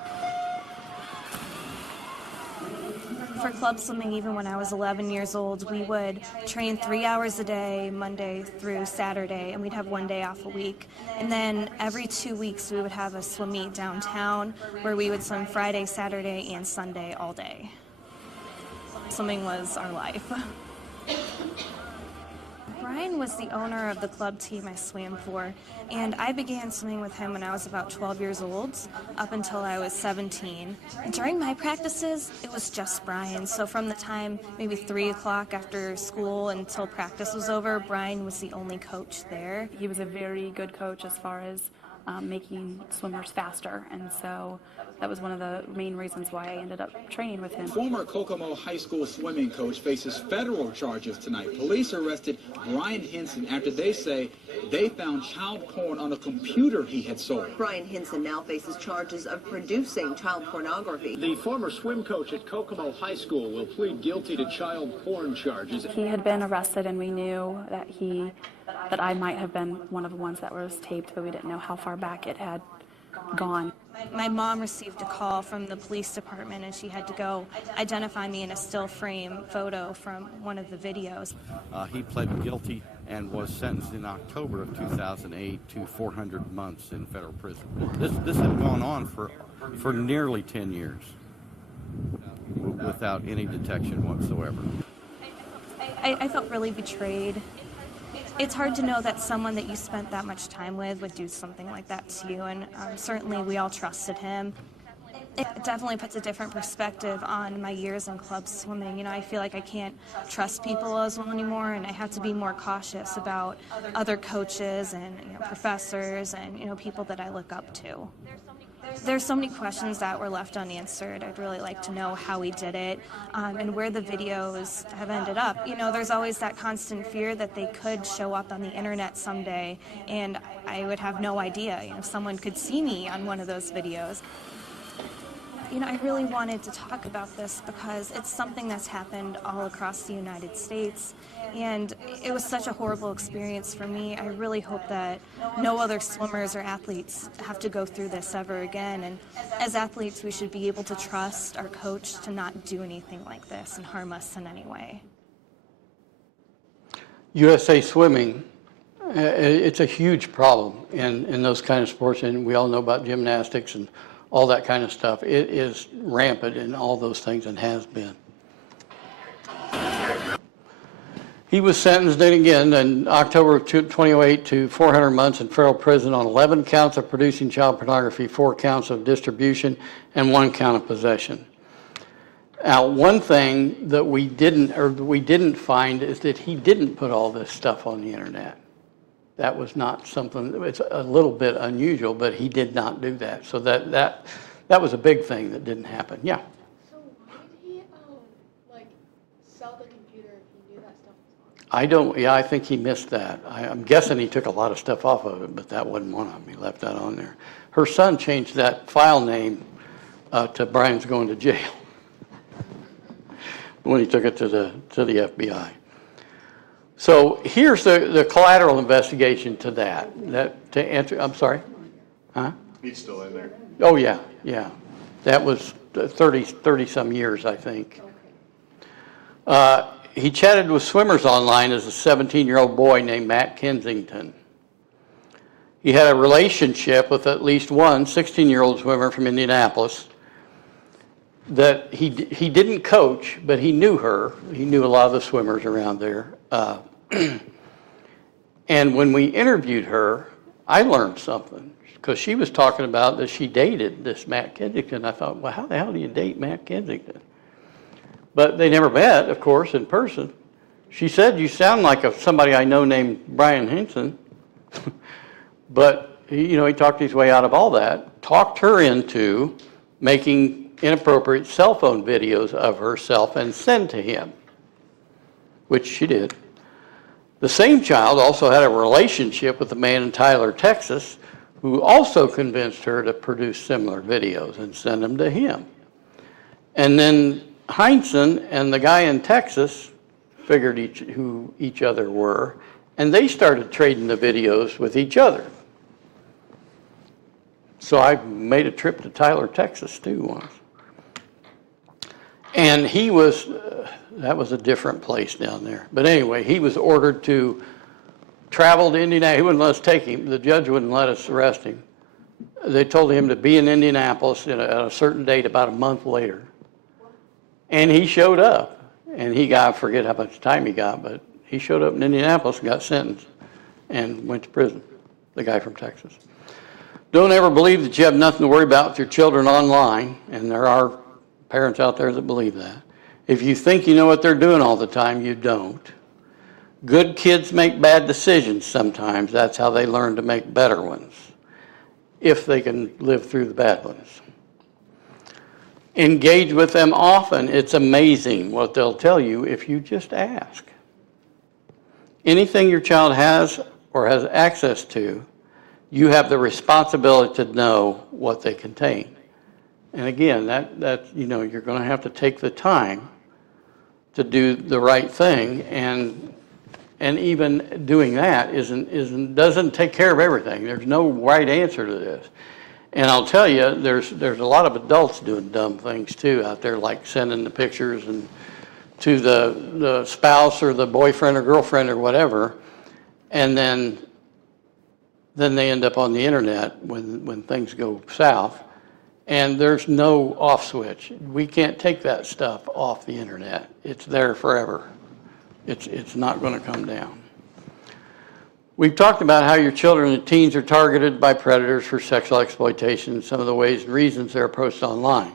For club swimming, even when I was 11 years old, we would train 3 hours a day, Monday through Saturday, and we'd have 1 day off a week. And then every 2 weeks, we would have a swim meet downtown where we would swim Friday, Saturday, and Sunday all day. Swimming was our life. Brian was the owner of the club team I swam for, and I began swimming with him when I was about 12 years old, up until I was 17. And during my practices, it was just Brian. So from the time maybe 3 o'clock after school until practice was over, Brian was the only coach there. He was a very good coach as far as making swimmers faster, and so that was one of the main reasons why I ended up training with him. Former Kokomo High School swimming coach faces federal charges tonight. Police arrested Brian Henson after they say they found child porn on a computer he had sold. Brian Henson now faces charges of producing child pornography. The former swim coach at Kokomo High School will plead guilty to child porn charges. He had been arrested, and we knew that I might have been one of the ones that was taped, but we didn't know how far back it had gone. My mom received a call from the police department, and she had to go identify me in a still frame photo from one of the videos. He pled guilty and was sentenced in October of 2008 to 400 months in federal prison. This had gone on for nearly 10 years without any detection whatsoever. I felt really betrayed. It's hard to know that someone that you spent that much time with would do something like that to you, and certainly we all trusted him. It definitely puts a different perspective on my years in club swimming. You know, I feel like I can't trust people as well anymore, and I have to be more cautious about other coaches and professors and people that I look up to. There's so many questions that were left unanswered. I'd really like to know how he did it and where the videos have ended up. There's always that constant fear that they could show up on the internet someday, and I would have no idea. Someone could see me on one of those videos. I really wanted to talk about this because it's something that's happened all across the United States, and it was such a horrible experience for me. I really hope that no other swimmers or athletes have to go through this ever again, and as athletes, we should be able to trust our coach to not do anything like this and harm us in any way. USA Swimming, it's a huge problem in those kind of sports, and we all know about gymnastics and all that kind of stuff. It is rampant in all those things and has been. He was sentenced again in October of 2008 to 400 months in federal prison on 11 counts of producing child pornography, 4 counts of distribution, and 1 count of possession. Now, one thing that we didn't find is that he didn't put all this stuff on the internet. That was not something, it's a little bit unusual, but he did not do that. So that was a big thing that didn't happen. Yeah. So why did he sell the computer if he knew that stuff was on? I think he missed that. I'm guessing he took a lot of stuff off of it, but that wasn't one of them. He left that on there. Her son changed that file name to Brian's Going to Jail when he took it to the FBI. So here's the collateral investigation to that. To answer, I'm sorry? Huh? He's still in there. Oh, yeah. That was 30 some years, I think. He chatted with swimmers online as a 17-year-old boy named Matt Kensington. He had a relationship with at least one 16-year-old swimmer from Indianapolis that he didn't coach, but he knew her. He knew a lot of the swimmers around there. And when we interviewed her, I learned something because she was talking about that she dated this Matt Kensington. I thought, well, how the hell do you date Matt Kensington? But they never met, of course, in person. She said, you sound like somebody I know named Brian Henson. But, he talked his way out of all that, talked her into making inappropriate cell phone videos of herself and send to him, which she did. The same child also had a relationship with a man in Tyler, Texas, who also convinced her to produce similar videos and send them to him. And then Heinsohn and the guy in Texas figured who each other were, and they started trading the videos with each other. So I made a trip to Tyler, Texas, too, once. And he was, that was a different place down there. But anyway, he was ordered to travel to Indianapolis. He wouldn't let us take him. The judge wouldn't let us arrest him. They told him to be in Indianapolis at a certain date about a month later. And he showed up. And he got, I forget how much time he got, but he showed up in Indianapolis and got sentenced and went to prison, the guy from Texas. Don't ever believe that you have nothing to worry about with your children online, and there are parents out there that believe that. If you think you know what they're doing all the time, you don't. Good kids make bad decisions sometimes. That's how they learn to make better ones, if they can live through the bad ones. Engage with them often. It's amazing what they'll tell you if you just ask. Anything your child has or has access to, you have the responsibility to know what they contain. And again, that you know, you're going to have to take the time to do the right thing, and even doing that doesn't take care of everything. There's no right answer to this. And I'll tell you, there's a lot of adults doing dumb things too out there, like sending the pictures and to the spouse or the boyfriend or girlfriend or whatever, and then they end up on the internet when things go south, and there's no off switch. We can't take that stuff off the internet. It's there forever. It's not going to come down. We've talked about how your children and teens are targeted by predators for sexual exploitation and some of the ways and reasons they're approached online.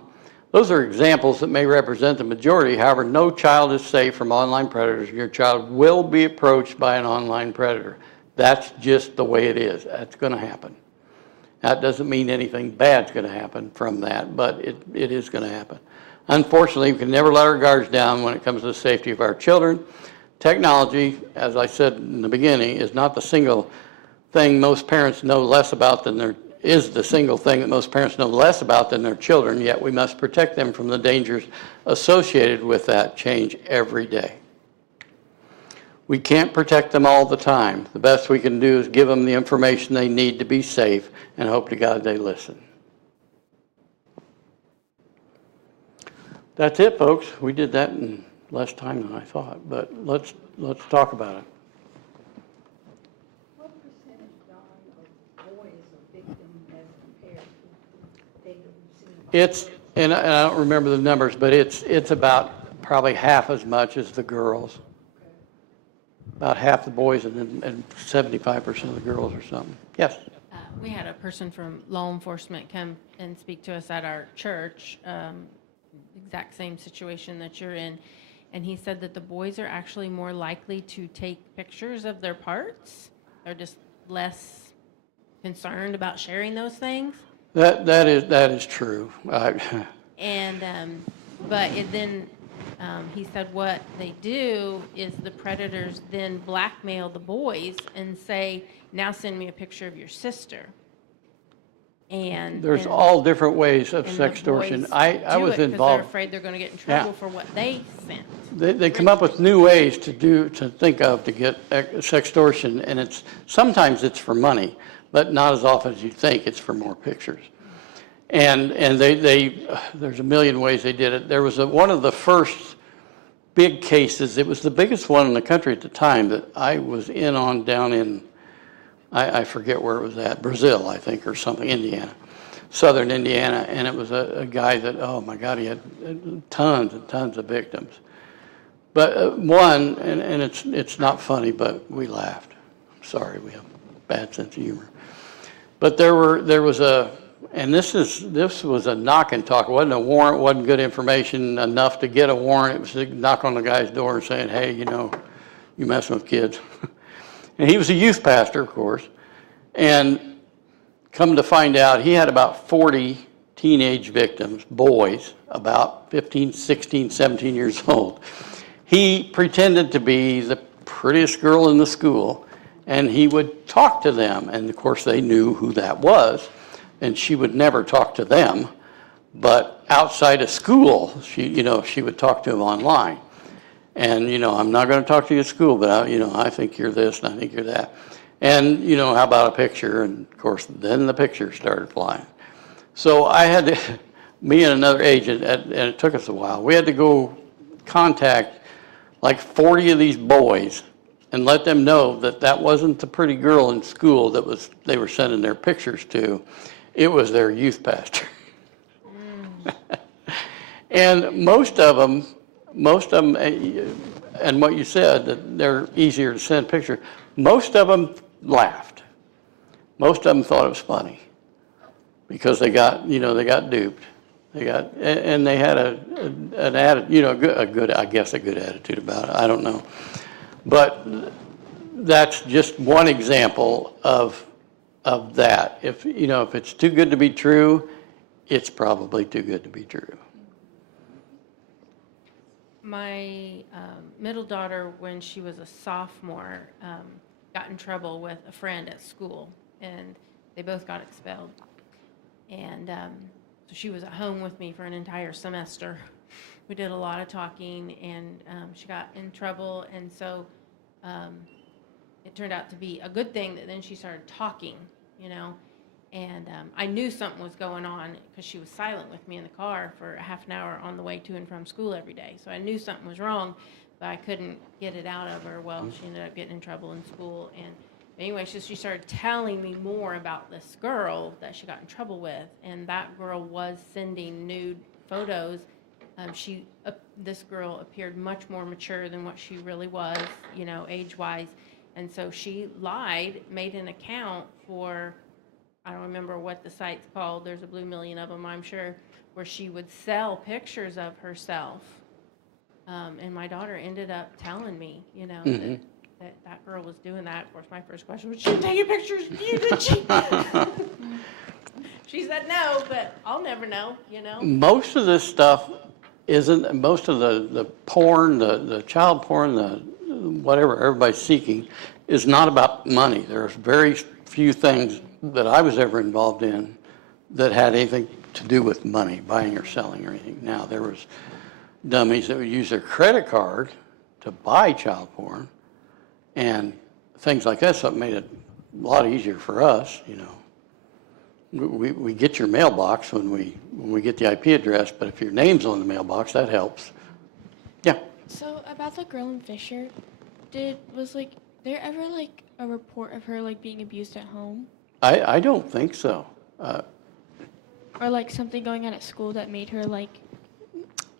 Those are examples that may represent the majority. However, no child is safe from online predators. Your child will be approached by an online predator. That's just the way it is. That's going to happen. That doesn't mean anything bad's going to happen from that, but it is going to happen. Unfortunately, we can never let our guards down when it comes to the safety of our children. Technology, as I said in the beginning, is not the single thing most parents know less about than the single thing that most parents know less about than their children, yet we must protect them from the dangers associated with that change every day. We can't protect them all the time. The best we can do is give them the information they need to be safe and hope to God they listen. That's it, folks. We did that in less time than I thought, but let's talk about it. What percentage, Don, of boys are victims as compared to they receive? And I don't remember the numbers, but it's about probably half as much as the girls. About half the boys and 75% of the girls or something. Yes? We had a person from law enforcement come and speak to us at our church, exact same situation that you're in. And he said that the boys are actually more likely to take pictures of their parts. They're just less concerned about sharing those things. That is true. And but then he said what they do is the predators then blackmail the boys and say, now send me a picture of your sister. And there's all different ways of sextortion. I was involved. They're afraid they're going to get in trouble for what they sent. They come up with new ways to think of to get sextortion, and sometimes it's for money, but not as often as you'd think. It's for more pictures. And there's a million ways they did it. There was one of the first big cases. It was the biggest one in the country at the time that I was in on down in, I forget where it was at, Brazil, I think, or something, Indiana, southern Indiana. And it was a guy that, oh my God, he had tons and tons of victims. But one, and it's not funny, but we laughed. Sorry, we have a bad sense of humor. But there was a, and this was a knock and talk. It wasn't a warrant, wasn't good information enough to get a warrant. It was a knock on the guy's door and saying, hey, you messing with kids. And he was a youth pastor, of course. And come to find out, he had about 40 teenage victims, boys, about 15, 16, 17 years old. He pretended to be the prettiest girl in the school, and he would talk to them. And of course, they knew who that was. And she would never talk to them, but outside of school, she would talk to him online. And, I'm not going to talk to you at school, but, I think you're this and I think you're that. And, how about a picture? And, of course, then the pictures started flying. So I me and another agent, and it took us a while. We had to go contact like 40 of these boys and let them know that that wasn't the pretty girl in school that they were sending their pictures to. It was their youth pastor. And most of them, and what you said, that they're easier to send pictures, most of them laughed. Most of them thought it was funny because they got duped. And they had an attitude, a good attitude about it. I don't know. But that's just one example of that. If it's too good to be true, it's probably too good to be true. My middle daughter, when she was a sophomore, got in trouble with a friend at school, and they both got expelled. And so she was at home with me for an entire semester. We did a lot of talking, and she got in trouble, and so it turned out to be a good thing that then she started talking, and I knew something was going on because she was silent with me in the car for a half an hour on the way to and from school every day. So I knew something was wrong, but I couldn't get it out of her. Well, she ended up getting in trouble in school, and anyway, she started telling me more about this girl that she got in trouble with, and that girl was sending nude photos. This girl appeared much more mature than what she really was, age-wise, and so she lied, made an account for, I don't remember what the site's called, there's a blue million of them, I'm sure, where she would sell pictures of herself, and my daughter ended up telling me, that girl was doing that. Of course, my first question was, she taking pictures of you, did she? She said no, but I'll never know, Most of this stuff most of the porn, the child porn, the whatever everybody's seeking, is not about money. There's very few things that I was ever involved in that had anything to do with money, buying or selling or anything. Now, there was dummies that would use their credit card to buy child porn and things like that, so it made it a lot easier for us, We get your mailbox when we get the IP address, but if your name's on the mailbox, that helps. Yeah. So about the girl in Fisher, was there ever a report of her being abused at home? I don't think so. Or something going on at school that made her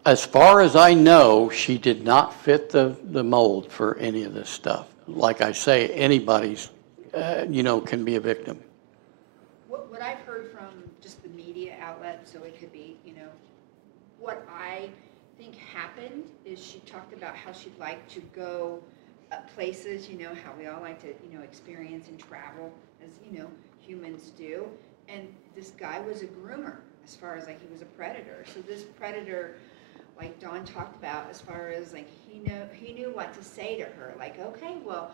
As far as I know, she did not fit the mold for any of this stuff. Like I say, anybody's, can be a victim. What I've heard from just the media outlet, so it could be, what I think happened is she talked about how she'd like to go places, how we all like to, experience and travel as, humans do. And this guy was a groomer as far as he was a predator. So this predator, like Dawn talked about, as far as he knew what to say to her. Okay, well,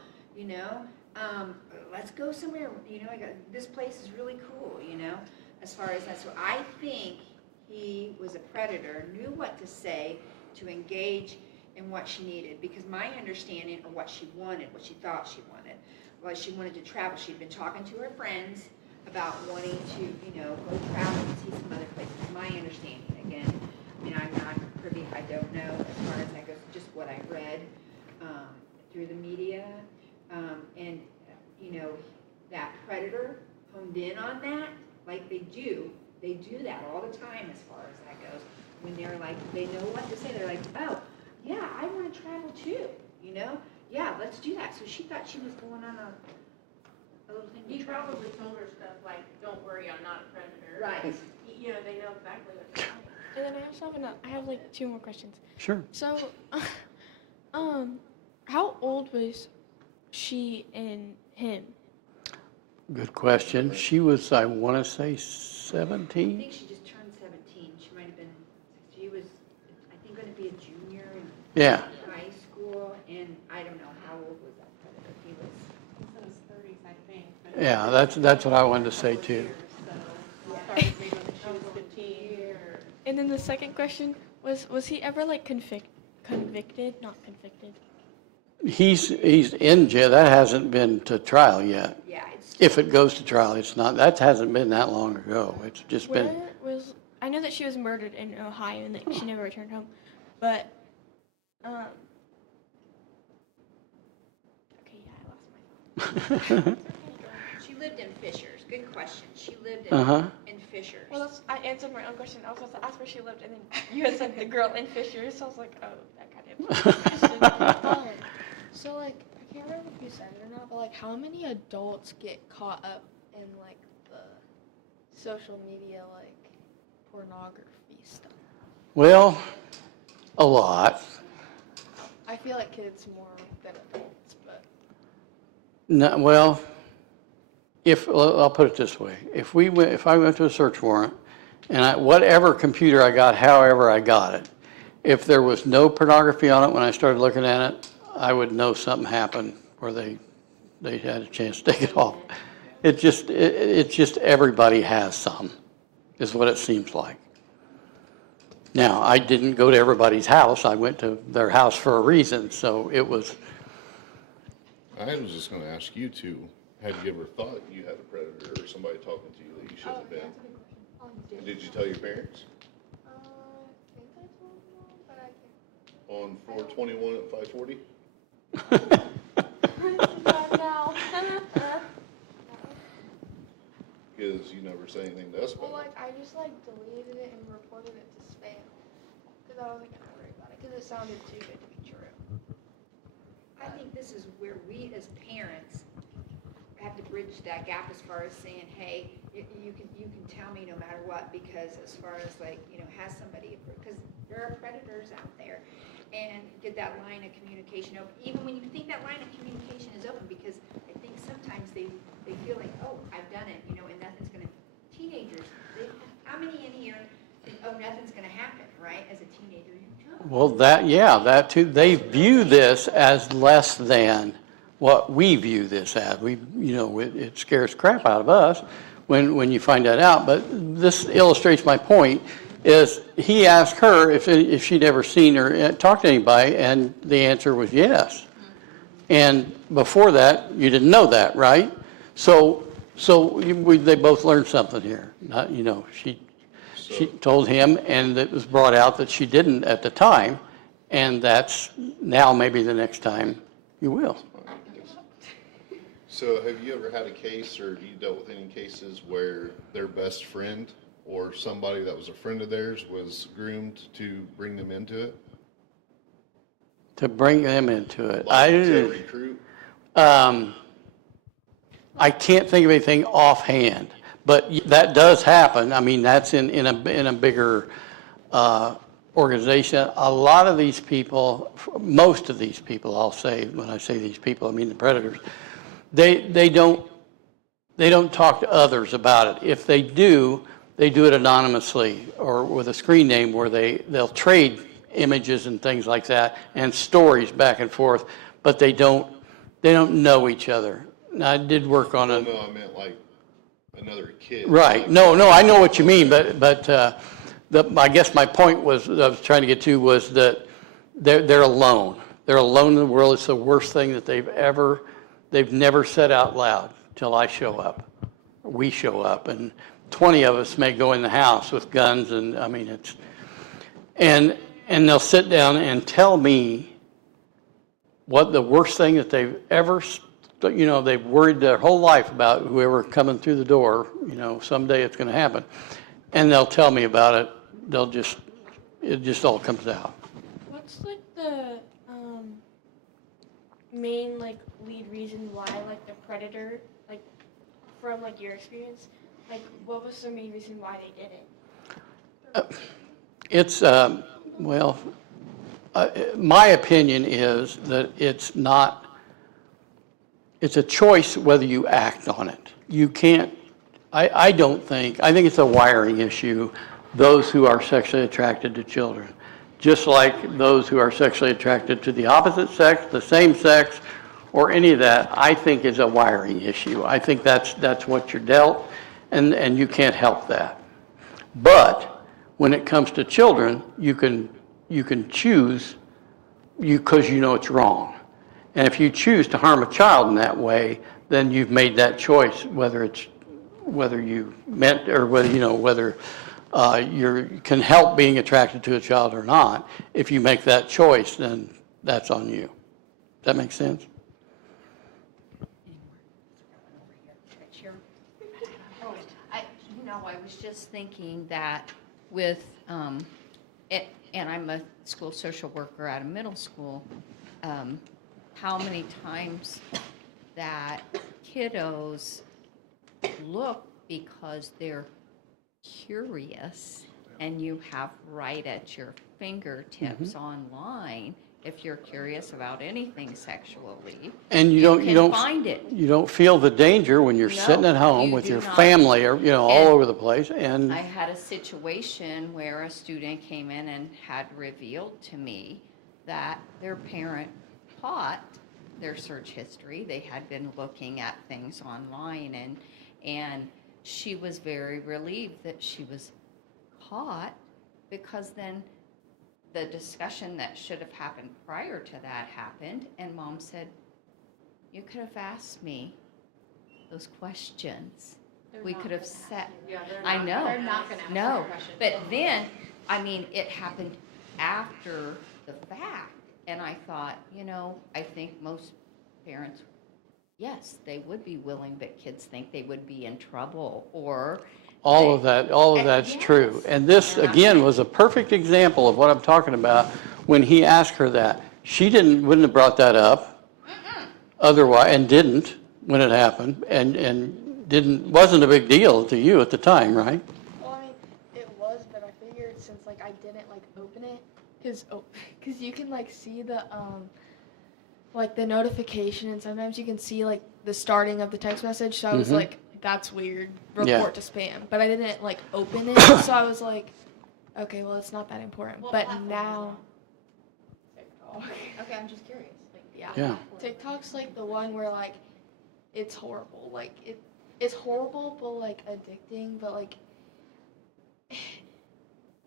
let's go somewhere, this place is really cool, as far as that. So I think he was a predator, knew what to say to engage in what she needed, because my understanding of what she wanted, what she thought she wanted, was she wanted to travel. She'd been talking to her friends about wanting to, go travel and see some other places. My understanding, again, I'm not privy, I don't know as far as that goes, just what I read through the media, and that predator honed in on that, like they do that all the time as far as that goes. When they're they know what to say, they're oh, yeah, I want to travel too, yeah, let's do that. So she thought she was going on a little thing. He probably told her stuff don't worry, I'm not a predator. Right. They know exactly what they're talking about. And then I have 2 more questions. Sure. So, how old was she and him? Good question. She was, I want to say, 17. I think she just turned 17. She might have been. She was, I think, going to be a junior in high school, and I don't know how old was that predator. He was in his 30s, I think. Yeah, that's what I wanted to say too. And then the second question was he ever convicted? Not convicted. He's in jail. That hasn't been to trial yet. Yeah. If it goes to trial, it's not. That hasn't been that long ago. It's just been. Where was I know that she was murdered in Ohio and that she never returned home, but okay, yeah, I lost my phone. She lived in Fishers. Good question. She lived in Fishers. Well, I answered my own question. I was supposed to ask where she lived, and then you had said the girl in Fishers, so I was like, oh, that kind of. So, like, I can't remember if you said it or not, but, like, how many adults get caught up in, like, the social media, like, pornography stuff? Well, a lot. I feel like kids more than adults, but. No, well, I'll put it this way: if I went to a search warrant, and whatever computer I got, however I got it, if there was no pornography on it when I started looking at it, I would know something happened where they had a chance to take it off. It's just everybody has some, is what it seems like. Now, I didn't go to everybody's house. I went to their house for a reason, so it was. I was just going to ask you too. Had you ever thought you had a predator or somebody talking to you that you shouldn't have been? Did you tell your parents? I think I told them, but I can't. On 421 at 540? No. Because you never say anything to us about Well, it. like, I just, like, deleted it and reported it to spam. Because I wasn't going to worry about it, because it sounded too good to be true. I think this is where we as parents have to bridge that gap as far as saying, hey, you can tell me no matter what, because as far as like, has somebody, because there are predators out there, and get that line of communication open, even when you think that line of communication is open, because I think sometimes they feel like, oh, I've done it, and nothing's going to, teenagers, how many in here think, oh, nothing's going to happen, right, as a teenager? Well, that too. They view this as less than what we view this as. It scares crap out of us when you find that out. But this illustrates my point. Is he asked her if she'd ever seen or talked to anybody, and the answer was yes. And before that, you didn't know that, right? So they both learned something here. She told him, and it was brought out that she didn't at the time, and that's now maybe the next time you will. So have you ever had a case, or have you dealt with any cases where their best friend or somebody that was a friend of theirs was groomed to bring them into it? To bring them into it. To recruit? I can't think of anything offhand. But that does happen. I mean, that's in a bigger organization. A lot of these people, most of these people, I'll say, when I say these people, I mean the predators, they don't talk to others about it. If they do it anonymously or with a screen name where they'll trade images and things like that and stories back and forth, but they don't know each other. Now, I did work on it. No, I meant like another kid. Right. No, I know what you mean, but I guess my point was I was trying to get to was that they're alone. They're alone in the world. It's the worst thing that they've never said out loud till I show up. We show up, and 20 of us may go in the house with guns, and I mean and they'll sit down and tell me what the worst thing that they've ever. They've worried their whole life about whoever coming through the door, someday it's going to happen. And they'll tell me about it. It just all comes out. What's like the main like lead reason why like the predator, like from like your experience, like what was the main reason why they did it? It's, my opinion is that it's a choice whether you act on it. You can't, I think it's a wiring issue, those who are sexually attracted to children. Just like those who are sexually attracted to the opposite sex, the same sex, or any of that, I think is a wiring issue. I think that's what you're dealt, and you can't help that. But when it comes to children, you can choose because you know it's wrong. And if you choose to harm a child in that way, then you've made that choice, whether you meant or whether you can help being attracted to a child or not. If you make that choice, then that's on you. Does that make sense? I was just thinking that with, and I'm a school social worker at a middle school, how many times that kiddos look because they're curious, and you have right at your fingertips online if you're curious about anything sexually. And you can don't find it. You don't feel the danger when you're No, sitting at home you with do your not. family or all And over the place. And I had a situation where a student came in and had revealed to me that their parent caught their search history. They had been looking at things online, and she was very relieved that she was caught, because then the discussion that should have happened prior to that happened, and Mom said, "You could have asked me those questions. We could have set." I know. They're not gonna ask No, that question. but then, I mean, it happened after the fact, and I thought, I think most parents, yes, they would be willing, but kids think they would be in trouble, or all of that's true. And this, again, was a perfect example of what I'm talking about. When he asked her that, she wouldn't have brought that up otherwise, and didn't when it happened, and wasn't a big deal to you at the time, right? Well, I mean, it was, but I figured since I didn't open it, because you can see the the notification, and sometimes you can see the starting of the text message. So I was like, that's weird. Report to spam. But I didn't open it, so I was like, okay, well, it's not that important. But now, Okay, I'm just curious. Yeah. TikTok's the one where it's horrible. It's horrible, but addicting. But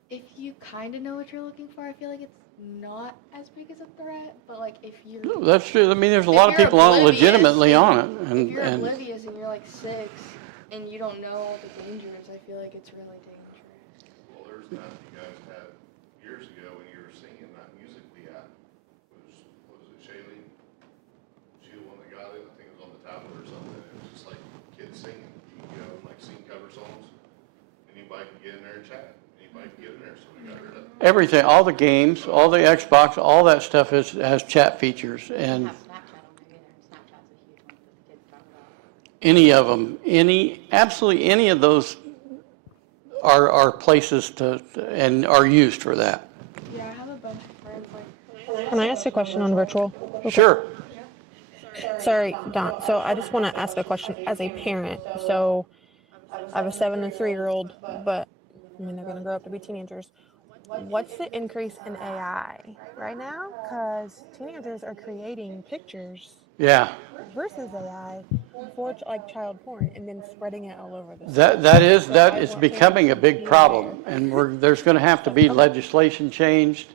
if you kind of know what you're looking for, I feel like it's not as big as a threat. But if you're No, that's true. I mean, there's a lot of people on it legitimately on it. If you're oblivious and you're 6 and you don't know all the dangers, I feel like it's really dangerous. Well, there's that you guys had years ago when you were singing that music we had. Was it Shailene? She the one that got it? I think it was on the tablet or something. It was just kids singing. You can go and sing cover songs. Anybody can get in there and chat. Anybody can get in there, so we got rid of it. Everything, all the games, all the Xbox, all that stuff has chat features, and any of them, absolutely any of those are places and are used for that. Yeah, I have a bunch of friends Can I ask a question on virtual? Sure. Sorry, Don. So I just want to ask a question as a parent. So I have a 7 and 3-year-old, but they're going to grow up to be teenagers. What's the increase in AI right now? Because teenagers are creating pictures versus AI for child porn and then spreading it all over the That is becoming a big problem, and there's going to have to be legislation changed.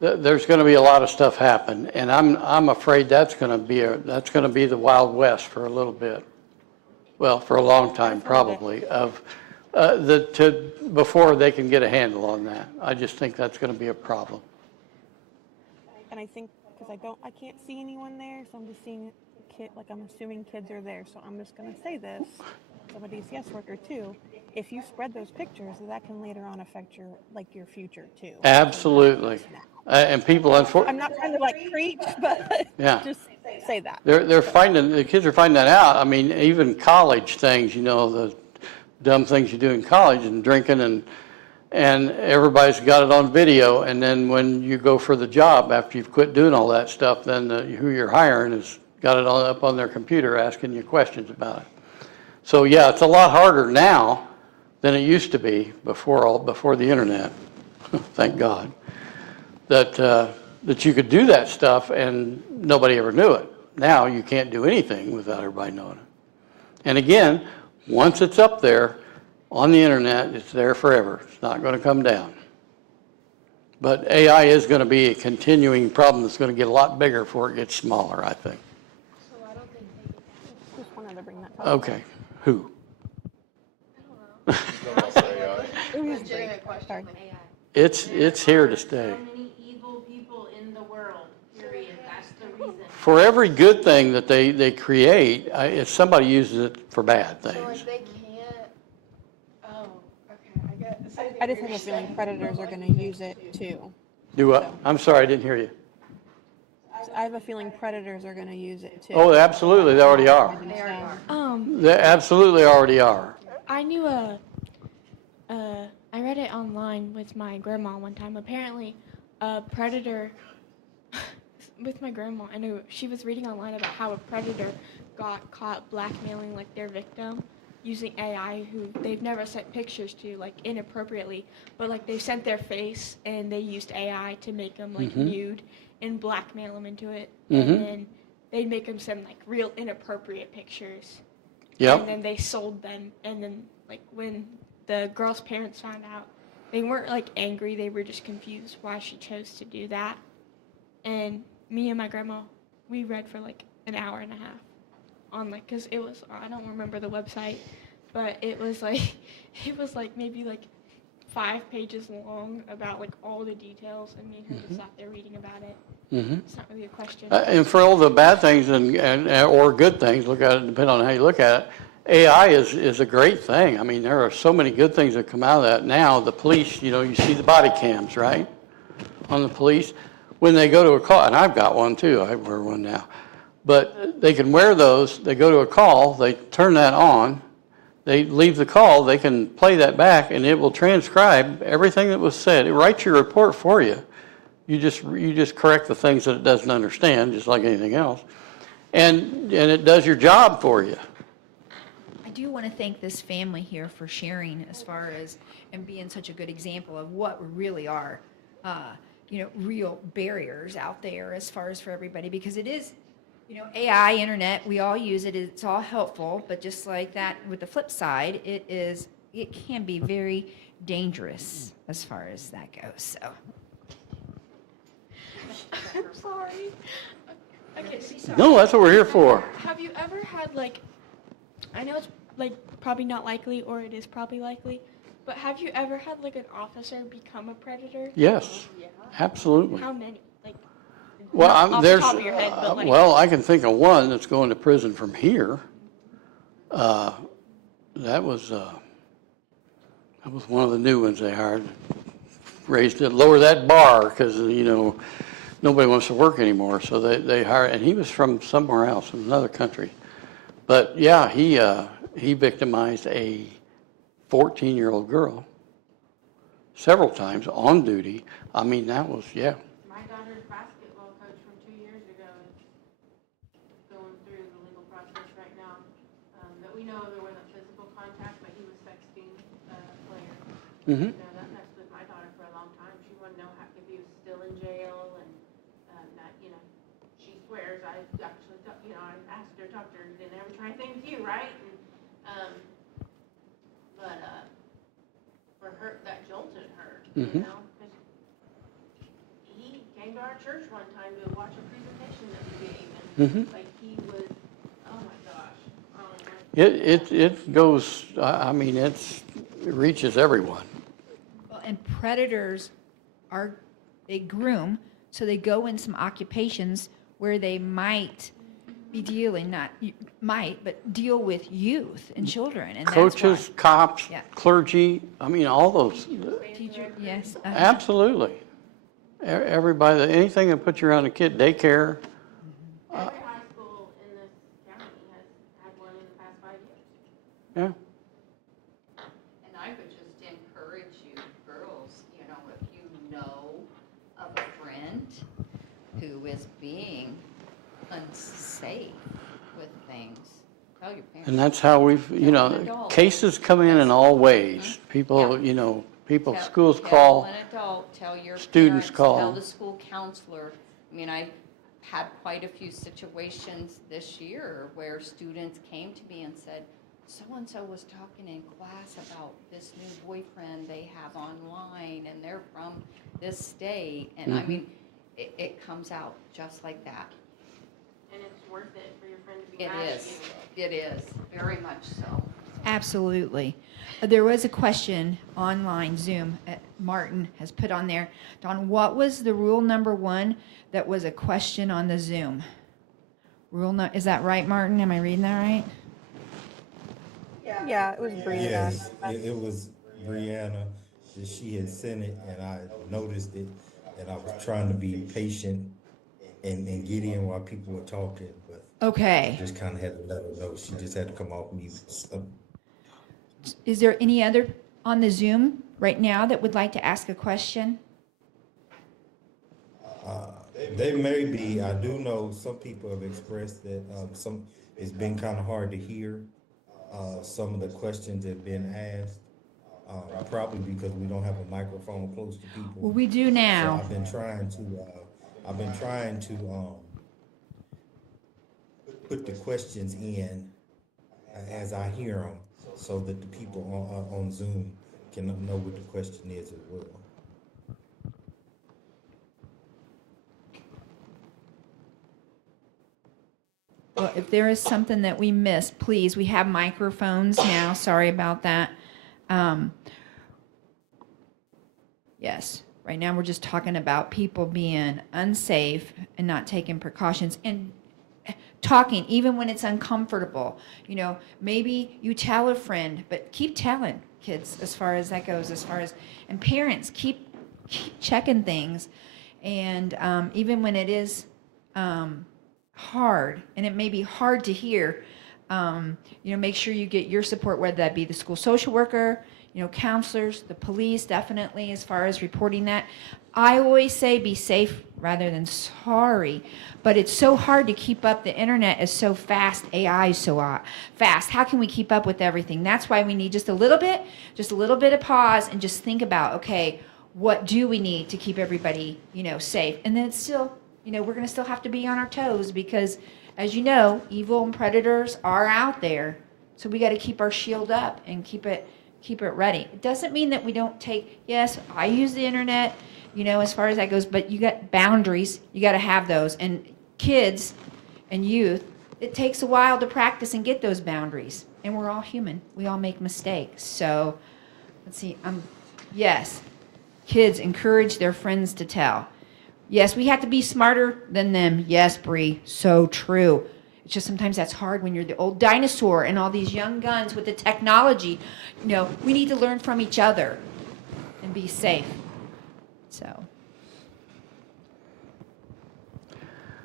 There's going to be a lot of stuff happen, and I'm afraid that's going to be the Wild West for a little bit. Well, for a long time probably before they can get a handle on that. I just think that's going to be a problem. And I think because I can't see anyone there, so I'm just seeing I'm assuming kids are there. So I'm just going to say this: somebody's yes worker too. If you spread those pictures, that can later on affect your future too. Absolutely. And people, I'm not trying to preach, but just say that. The kids are finding that out. I mean, even college things, the dumb things you do in college, and drinking, and everybody's got it on video. And then when you go for the job after you've quit doing all that stuff, then who you're hiring has got it up on their computer asking you questions about it. So it's a lot harder now than it used to be before the internet. Thank God that you could do that stuff and nobody ever knew it. Now you can't do anything without everybody knowing it. And again, once it's up there on the internet, it's there forever. It's not going to come down. But AI is going to be a continuing problem that's going to get a lot bigger before it gets smaller, I think. So I don't think wanted to bring that up. Okay. Who? legitimate question. It's here to stay. So many evil people in the world, period. That's the reason. For every good thing that they create, if somebody uses it for bad So things. like they can't. Oh, okay. I get. I just have a feeling predators are going to use it too. Do what? I'm sorry, I didn't hear you. I have a feeling predators are going to use it too. Oh, absolutely, they already are. They absolutely already are. I knew I read it online with my grandma one time. Apparently, a predator, with my grandma, I knew she was reading online about how a predator got caught blackmailing like their victim using AI who they've never sent pictures to like inappropriately, but like they sent their face and they used AI to make them like nude and blackmail them into it. And then they'd make them send like real inappropriate pictures. Yep. And then they sold them. And then like when the girl's parents found out, they weren't like angry, they were just confused why she chose to do that. And me and my grandma, we read for like an hour and a half on like, cause it was, I don't remember the website, but it was like maybe like 5 pages long about like all the details, and me and her just sat there reading about it. It's not really a question. And for all the bad things and or good things, look at it, depending on how you look at it, AI is a great thing. I mean, there are so many good things that come out of that. Now, the police, you see the body cams, right, on the police. When they go to a call, and I've got one too, I wear one now, but they can wear those, they go to a call, they turn that on, they leave the call, they can play that back, and it will transcribe everything that was said. It writes your report for you. You just correct the things that it doesn't understand, just like anything else, and it does your job for you. I do want to thank this family here for sharing as far as and being such a good example of what really are, real barriers out there as far as for everybody, because it is, AI, internet, we all use it. It's all helpful, but just like that, with the flip side, it can be very dangerous as far as that goes. So. I'm sorry. Okay, sorry. No, that's what we're here for. Have you ever had like, I know it's like probably not likely, or it is probably likely, but have you ever had like an officer become a predator? Yes, absolutely. How many? Like, well, off the top of your head, but like, well, I can think of one that's going to prison from here. That was one of the new ones they hired. Raised it, lower that bar, because nobody wants to work anymore. So they hired, and he was from somewhere else, from another country. But yeah, he victimized a 14-year-old girl several times on duty. I mean, that was, yeah. My daughter's basketball coach from 2 years ago is going through the legal process right now. That we know there wasn't physical contact, but he was sexting a player. That messed with my daughter for a long time. She wanted to know if he was still in jail, and that, she swears I actually, I asked her, talked to her, didn't ever try anything with you, right? And, but for her, that jolted her, because he came to our church one time to watch a presentation that we gave, and like he was, oh my gosh. It goes, I mean, it reaches everyone. Well, and predators they groom, so they go in some occupations where they might be dealing, but deal with youth and children. And Coaches, that's why. cops, clergy, I mean, all those. Teacher, yes. Absolutely. Everybody, anything that puts you around a kid, daycare. Every high school in this county has had one in the past 5 years. Yeah. And I would just encourage you girls, if you know of a friend who is being unsafe with things, tell your parents. And that's how we've, cases come in all ways. People, schools call. Tell an adult, tell your students parents, call. tell the school counselor. I mean, I had quite a few situations this year where students came to me and said, so-and-so was talking in class about this new boyfriend they have online, and they're from this state. And I mean, it comes out just like that. And it's worth it for your friend to be mad at you. It is, very much so. Absolutely. There was a question online, Zoom, Martin has put on there. Dawn, what was the rule number 1 that was a question on the Zoom? Is that right, Martin? Am I reading that right? Yeah, it was Brianna. Yes, it was Brianna that she had sent it, and I noticed it, and I was trying to be patient and get in while people were talking, but Okay. I just kind of had to let her know. She just had to come off mute. So, Is there any other on the Zoom right now that would like to ask a question? They may be. I do know some people have expressed that it's been kind of hard to hear some of the questions that have been asked. Probably because we don't have a microphone close to people. Well, we do now. So I've been trying to put the questions in as I hear them, so that the people on Zoom can know what the question is as well. Well, if there is something that we missed, please, we have microphones now. Sorry about that. Yes, right now we're just talking about people being unsafe and not taking precautions and talking even when it's uncomfortable. You know, maybe you tell a friend, but keep telling kids as far as that goes, and parents keep checking things. And even when it is hard, and it may be hard to hear, make sure you get your support, whether that be the school social worker, counselors, the police, definitely, as far as reporting that. I always say be safe rather than sorry, but it's so hard to keep up. The internet is so fast. AI is so fast. How can we keep up with everything? That's why we need just a little bit of pause and just think about, okay, what do we need to keep everybody, safe? And then it's still, we're going to still have to be on our toes because, as you know, evil and predators are out there. So we got to keep our shield up and keep it ready. It doesn't mean that we don't yes, I use the internet, as far as that goes, but you got boundaries. You got to have those. And kids and youth, it takes a while to practice and get those boundaries. And we're all human. We all make mistakes. So let's see. Yes, kids encourage their friends to tell. Yes, we have to be smarter than them. Yes, Bree, so true. It's just sometimes that's hard when you're the old dinosaur and all these young guns with the technology. We need to learn from each other and be safe. So,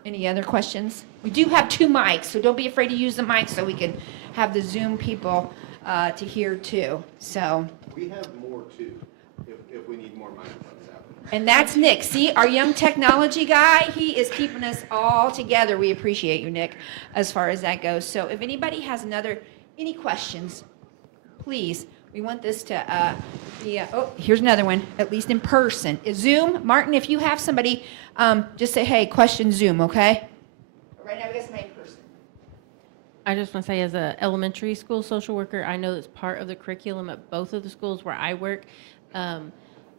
any other questions? We do have 2 mics, so don't be afraid to use the mic so we can have the Zoom people to hear too. So. We have more too, if we need more microphones out. And that's Nick. See, our young technology guy, he is keeping us all together. We appreciate you, Nick, as far as that goes. So if anybody has any questions, please, we want this to be, here's another one, at least in person. Zoom, Martin, if you have somebody, just say, hey, question Zoom, okay? Right now we got somebody in person. I just want to say, as an elementary school social worker, I know that's part of the curriculum at both of the schools where I work.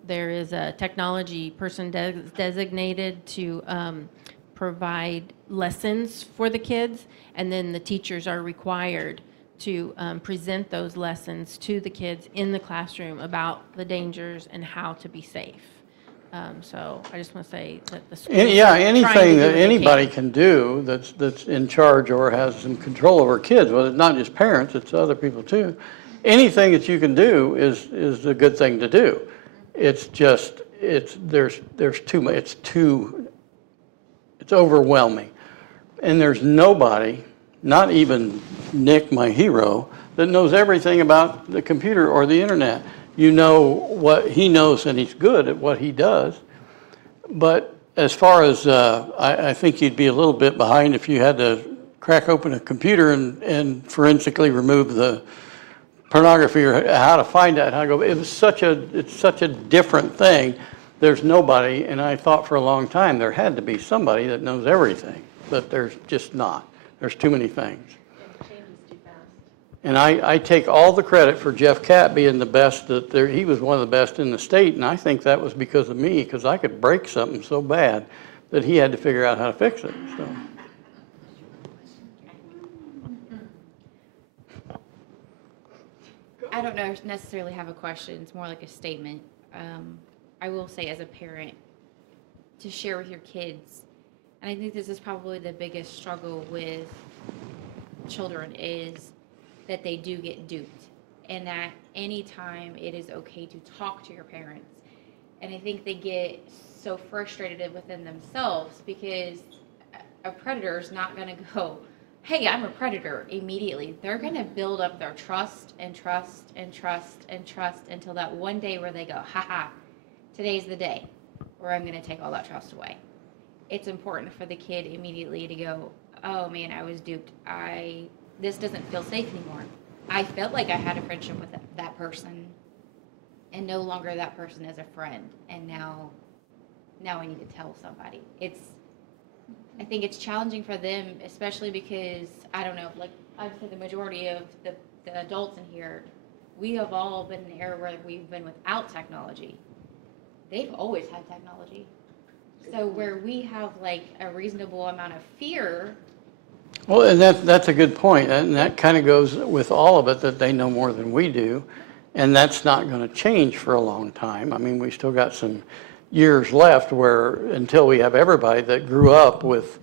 There is a technology person designated to provide lessons for the kids, and then the teachers are required to present those lessons to the kids in the classroom about the dangers and how to be safe. So I just want to say that the school anything that anybody can do that's in charge or has some control over kids, well, it's not just parents, it's other people too. Anything that you can do is a good thing to do. It's just there's too much. It's overwhelming, and there's nobody, not even Nick, my hero, that knows everything about the computer or the internet. You know what he knows, and he's good at what he does. But as far as I think you'd be a little bit behind if you had to crack open a computer and forensically remove the pornography or how to find that, how to go. It's such a different thing. There's nobody, and I thought for a long time there had to be somebody that knows everything, but there's just not. There's too many things. And I take all the credit for Jeff Catt being the best. He was one of the best in the state, and I think that was because of me, because I could break something so bad that he had to figure out how to fix it. So. I don't know necessarily have a question. It's more like a statement. I will say as a parent, to share with your kids, and I think this is probably the biggest struggle with children, is that they do get duped, and that anytime it is okay to talk to your parents. And I think they get so frustrated within themselves because a predator is not going to go, hey, I'm a predator immediately. They're going to build up their trust and trust and trust and trust until that one day where they go, haha, today's the day where I'm going to take all that trust away. It's important for the kid immediately to go, oh man, I was duped. This doesn't feel safe anymore. I felt like I had a friendship with that person, and no longer that person is a friend. And now I need to tell somebody. I think it's challenging for them, especially because, I don't know, like I've said, the majority of the adults in here, we have all been in an era where we've been without technology. They've always had technology. So where we have like a reasonable amount of fear. Well, and that's a good point, and that kind of goes with all of it, that they know more than we do, and that's not going to change for a long time. I mean, we still got some years left where, until we have everybody that grew up with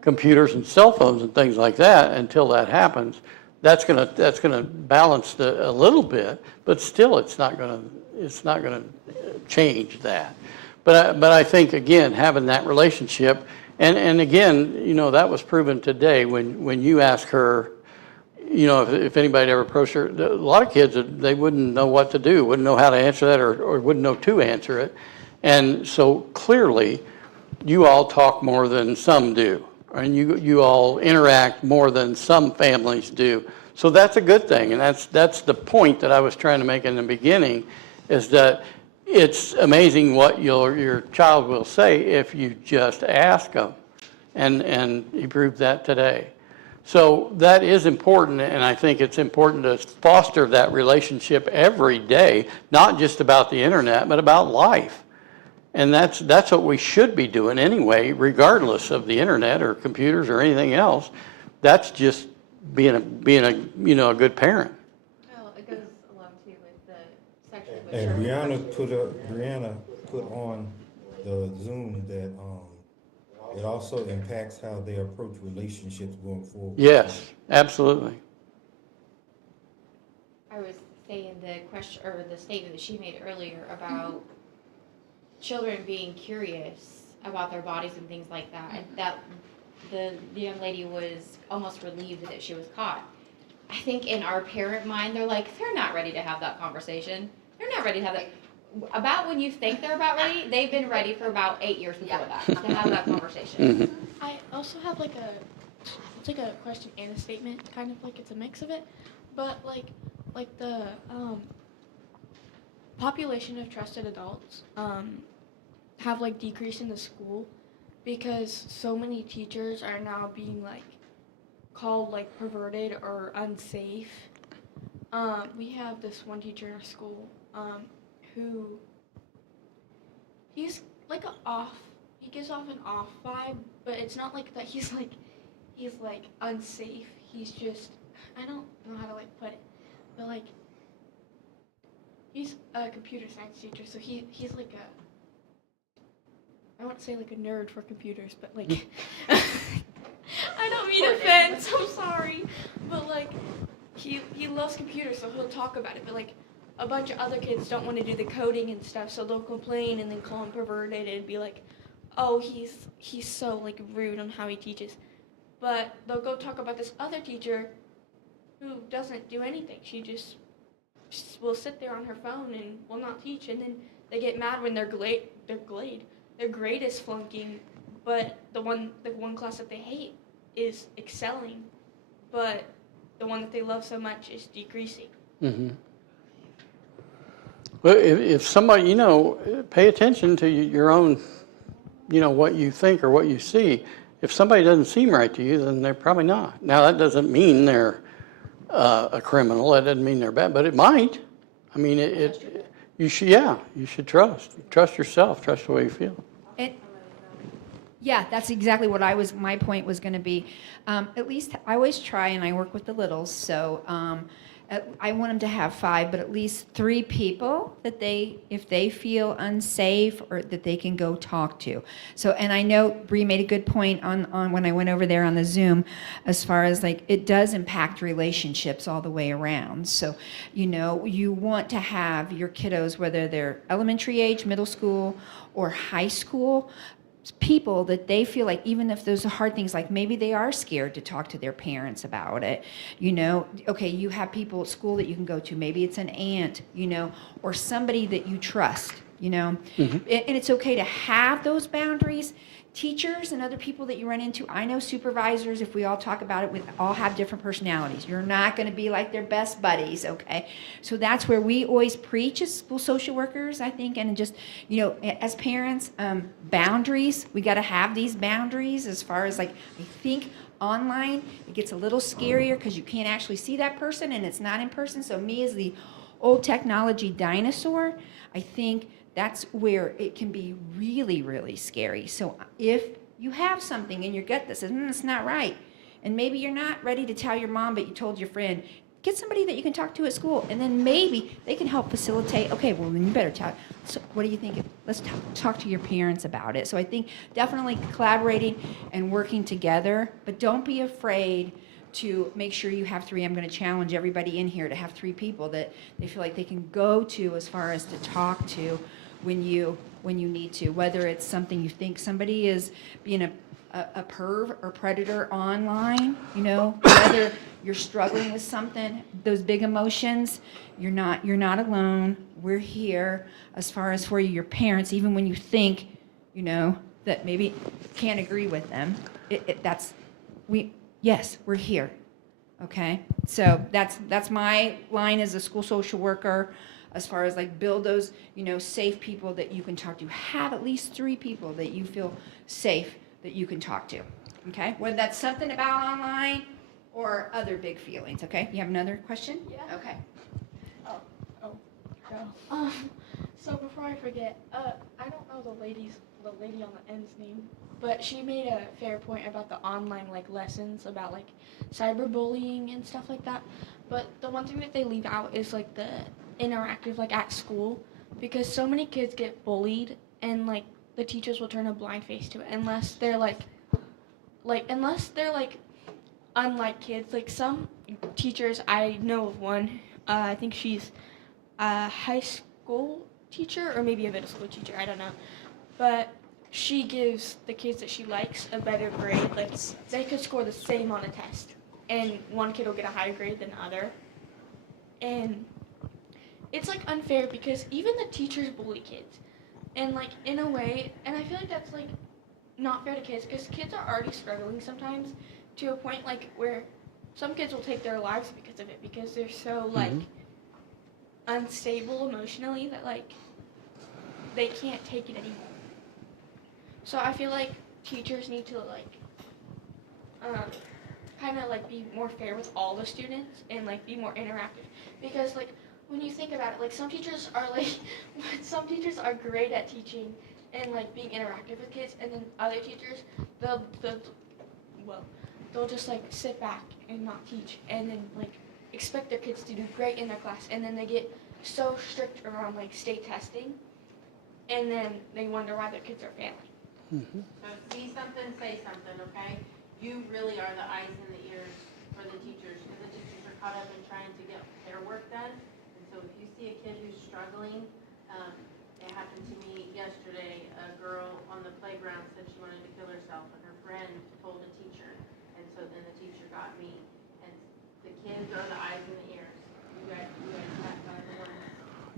computers and cell phones and things like that, until that happens, that's going to balance a little bit, but still it's not going to change that. But I think, again, having that relationship, and again, you know, that was proven today when you ask her, you know, if anybody ever approached her, a lot of kids, they wouldn't know what to do, wouldn't know how to answer that, or wouldn't know to answer it. And so clearly, you all talk more than some do, and you all interact more than some families do. So that's a good thing, and that's the point that I was trying to make in the beginning, is that it's amazing what your child will say if you just ask them, and he proved that today. So that is important, and I think it's important to foster that relationship every day, not just about the internet, but about life. And that's what we should be doing anyway, regardless of the internet or computers or anything else. That's just being a good parent. Well, it goes along too with the sexual And maturity. Brianna put on the Zoom that it also impacts how they approach relationships going forward. Yes, absolutely. I was saying the question, or the statement that she made earlier about children being curious about their bodies and things like that, and that the young lady was almost relieved that she was caught. I think in our parent mind, they're like, they're not ready to have that conversation. They're not ready to have that. About when you think they're about ready, they've been ready for about 8 years before that, to have that conversation. Mm-hmm. I also have it's like a question and a statement, kind of like it's a mix of it, but like the population of trusted adults have like decreased in the school because so many teachers are now being like called like perverted or unsafe. We have this one teacher in our school who he's like he gives off an off vibe, but it's not like that he's like unsafe. He's just, I don't know how to like put it, but like he's a computer science teacher, so he's like I won't say like a nerd for computers, but like I don't mean offense, I'm sorry, but like he loves computers, so he'll talk about it, but like a bunch of other kids don't want to do the coding and stuff, so they'll complain and then call him perverted and be like, oh, he's so like rude on how he teaches. But they'll go talk about this other teacher who doesn't do anything. She just will sit there on her phone and will not teach, and then they get mad when their grade is flunking, but the one class that they hate is excelling, but the one that they love so much is decreasing. Mm-hmm. Well, if somebody, pay attention to your own, what you think or what you see. If somebody doesn't seem right to you, then they're probably not. Now, that doesn't mean they're a criminal. That doesn't mean they're bad, but it might. I mean, you should trust yourself, trust the way you feel. Yeah, that's exactly what my point was going to be. At least I always try, and I work with the littles, so I want them to have 5, but at least 3 people that if they feel unsafe or that they can go talk to. So, and I know Bree made a good point on when I went over there on the Zoom, as far as like, it does impact relationships all the way around. So, you want to have your kiddos, whether they're elementary age, middle school, or high school, people that they feel like, even if those are hard things, like maybe they are scared to talk to their parents about it, okay, you have people at school that you can go to, maybe it's an aunt, or somebody that you trust, and it's okay to have those boundaries. Teachers and other people that you run into, I know supervisors, if we all talk about it, we all have different personalities. You're not going to be like their best buddies, okay? So that's where we always preach as school social workers, I think, and just, as parents, boundaries. We got to have these boundaries as far as, like, I think online, it gets a little scarier because you can't actually see that person and it's not in person. So me as the old technology dinosaur, I think that's where it can be really, really scary. So if you have something in your gut that says, it's not right, and maybe you're not ready to tell your mom, but you told your friend, get somebody that you can talk to at school, and then maybe they can help facilitate, okay, well, then you better tell. So what do you think? Let's talk to your parents about it. So I think definitely collaborating and working together, but don't be afraid to make sure you have 3. I'm going to challenge everybody in here to have 3 people that they feel like they can go to as far as to talk to when you need to, whether it's something you think somebody is being a perv or predator online, whether you're struggling with something, those big emotions, you're not alone. We're here as far as for you, your parents, even when you think, that maybe can't agree with them. Yes, we're here. Okay? So that's my line as a school social worker, as far as like build those, safe people that you can talk to. Have at least 3 people that you feel safe that you can talk to. Okay? Whether that's something about online or other big feelings. Okay? You have another question? Yeah. Okay. No. So before I forget, I don't know the lady on the end's name, but she made a fair point about the online lessons about cyberbullying and stuff like that. But the one thing that they leave out is the interactive at school, because so many kids get bullied and the teachers will turn a blind face to it unless they're unlike kids. Some teachers, I know of one, I think she's a high school teacher or maybe a middle school teacher, I don't know, but she gives the kids that she likes a better grade. They could score the same on a test and one kid will get a higher grade than the other, and it's unfair because even the teachers bully kids, and in a way, and I feel that's not fair to kids, because kids are already struggling sometimes to a point where some kids will take their lives because of it, because they're so unstable emotionally that they can't take it anymore. So I feel teachers need to kind of be more fair with all the students and be more interactive, because when you think about it, some teachers are great at teaching and being interactive with kids, and then other teachers they'll just sit back and not teach, and then expect their kids to do great in their class, and then they get so strict around state testing, and then they wonder why their kids are failing. So see something, say something, okay? You really are the eyes and the ears for the teachers, because the teachers are caught up in trying to get their work done. And so if you see a kid who's struggling, it happened to me yesterday. A girl on the playground said she wanted to kill herself, and her friend told a teacher, and so then the teacher got me. And the kids are the eyes and the ears. You guys have one.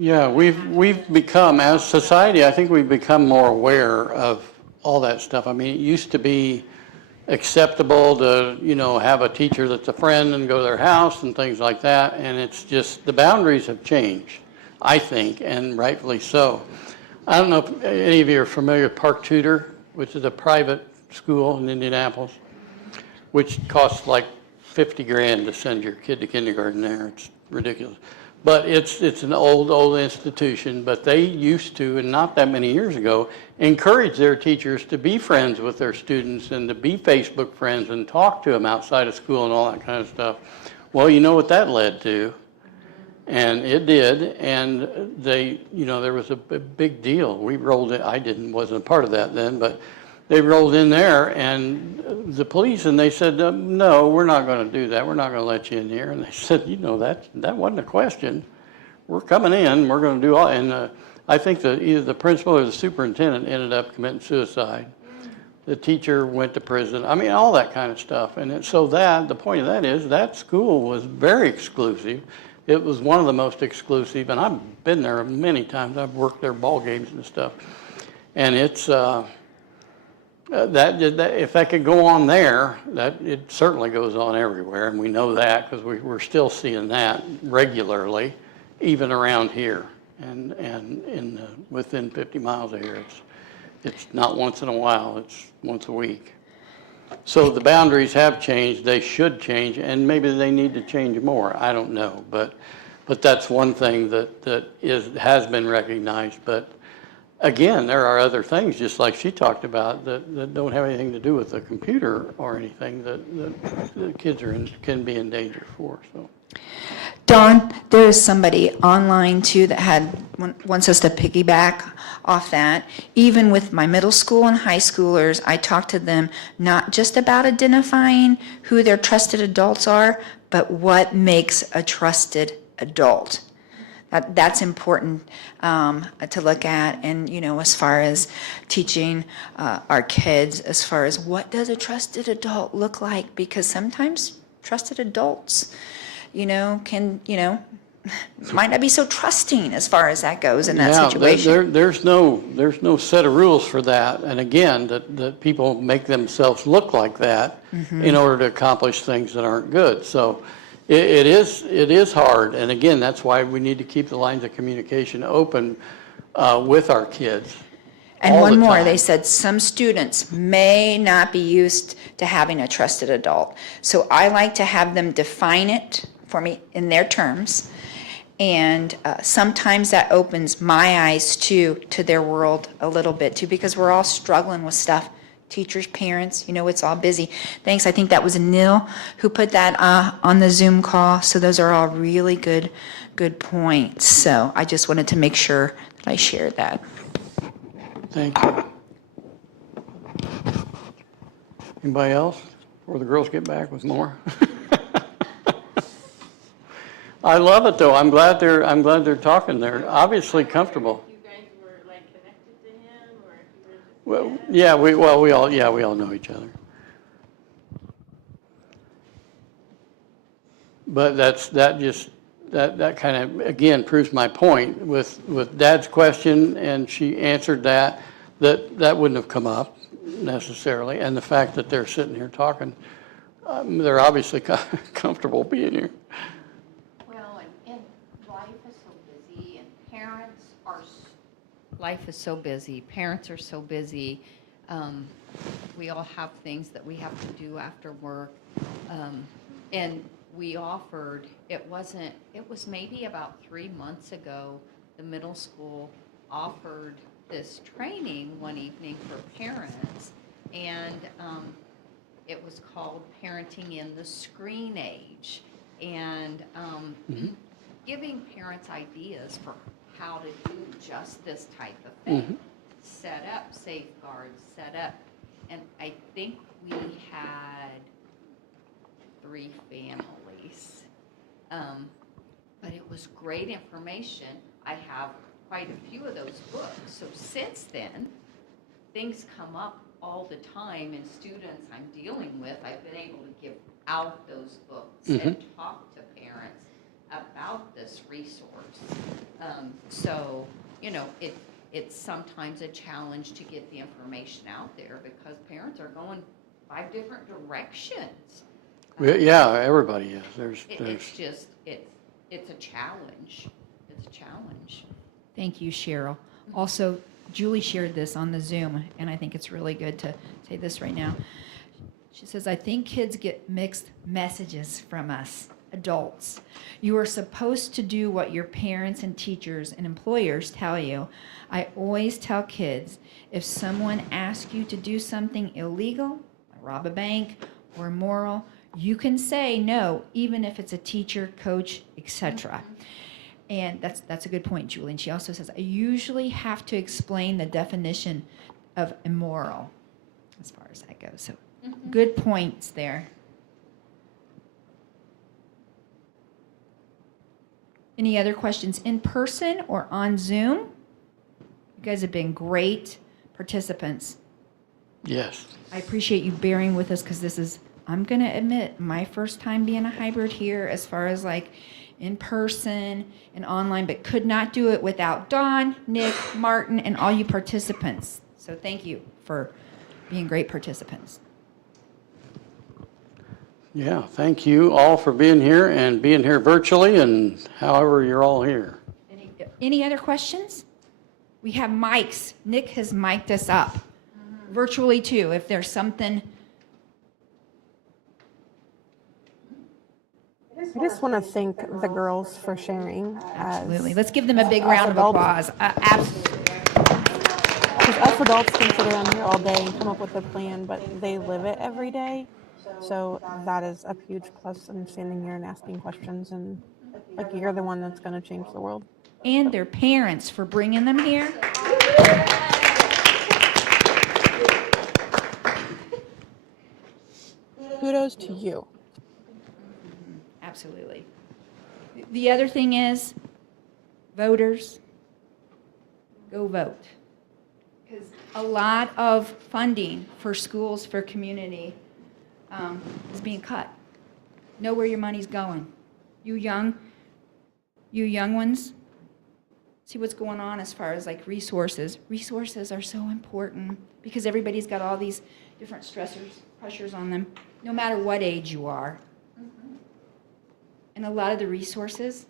Yeah, we've become, as society, I think we've become more aware of all that stuff. I mean, it used to be acceptable to, have a teacher that's a friend and go to their house and things like that, and it's just, the boundaries have changed, I think, and rightfully so. I don't know if any of you are familiar with Park Tudor, which is a private school in Indianapolis, which costs $50,000 to send your kid to kindergarten there. It's ridiculous. But it's an old institution, but they used to, and not that many years ago, encourage their teachers to be friends with their students and to be Facebook friends and talk to them outside of school and all that kind of stuff. Well, you know what that led to? And it did, and they, there was a big deal. We rolled in, wasn't a part of that then, but they rolled in there and the police, and they said, no, we're not going to do that. We're not going to let you in here. And they said, that wasn't a question. We're coming in, we're going to do all, and I think that either the principal or the superintendent ended up committing suicide. The teacher went to prison. I mean, all that kind of stuff. And so the point of that is that school was very exclusive. It was one of the most exclusive, and I've been there many times. I've worked their ball games and stuff. And it's, if that could go on there, that it certainly goes on everywhere, and we know that because we're still seeing that regularly, even around here and within 50 miles of here. It's not once in a while, it's once a week. So the boundaries have changed, they should change, and maybe they need to change more, I don't know. But that's one thing that has been recognized. But again, there are other things, just like she talked about, that don't have anything to do with the computer or anything that the kids can be in danger for. So. Dawn, there is somebody online too that wants us to piggyback off that. Even with my middle school and high schoolers, I talk to them not just about identifying who their trusted adults are, but what makes a trusted adult. That's important to look at, and as far as teaching our kids, as far as what does a trusted adult look like, because sometimes trusted adults might not be so trusting as far as that goes in that situation. There's no set of rules for that. And again, that people make themselves look like that in order to accomplish things that aren't good. So it is hard. And again, that's why we need to keep the lines of communication open with our kids. And one more, they said some students may not be used to having a trusted adult. So I like to have them define it for me in their terms. And sometimes that opens my eyes to their world a little bit too, because we're all struggling with stuff. Teachers, parents, it's all busy. Thanks. I think that was Neil who put that on the Zoom call. So those are all really good points. So I just wanted to make sure that I shared that. Thank you. Anybody else before the girls get back with more? I love it though. I'm glad they're talking. They're obviously comfortable. You guys were like connected to him, or if you were just Well, yeah, we all know each other. But that kind of again proves my point with Dad's question, and she answered that wouldn't have come up necessarily, and the fact that they're sitting here talking, they're obviously comfortable being here. Well, and life is so busy, and life is so busy. Parents are so busy. We all have things that we have to do after work, and we offered, it was maybe about 3 months ago, the middle school offered this training one evening for parents, and it was called Parenting in the Screen Age, and giving parents ideas for how to do just this type of thing. Set up safeguards, and I think we had 3 families. But it was great information. I have quite a few of those books. So since then, things come up all the time, and students I'm dealing with, I've been able to give out those books and talk to parents about this resource. So, it's sometimes a challenge to get the information out there because parents are going 5 different directions. Yeah, everybody is. It's a challenge. It's a challenge. Thank you, Cheryl. Also, Julie shared this on the Zoom, and I think it's really good to say this right now. She says, I think kids get mixed messages from us, adults. You are supposed to do what your parents and teachers and employers tell you. I always tell kids, if someone asks you to do something illegal, like rob a bank or immoral, you can say no, even if it's a teacher, coach, etc. And that's a good point, Julie. And she also says, I usually have to explain the definition of immoral as far as that goes. So good points there. Any other questions in person or on Zoom? You guys have been great participants. Yes. I appreciate you bearing with us because this is, I'm going to admit, my first time being a hybrid here as far as like in person and online, but could not do it without Dawn, Nick, Martin, and all you participants. So thank you for being great participants. Yeah, thank you all for being here and being here virtually and however you're all here. Any other questions? We have mics. Nick has mic'd us up virtually too, if there's something. I just want to thank the girls for sharing. Absolutely. Let's give them a big round of applause. Absolutely. Because us adults can sit around here all day and come up with a plan, but they live it every day. So that is a huge plus in standing here and asking questions. And like, you're the one that's going to change the world. And their parents for bringing them here. Kudos to you. Absolutely. The other thing is, voters, go vote. Because a lot of funding for schools, for community, is being cut. Know where your money's going. You young ones, see what's going on as far as like resources. Resources are so important because everybody's got all these different stressors, pressures on them, no matter what age you are. And a lot of the resources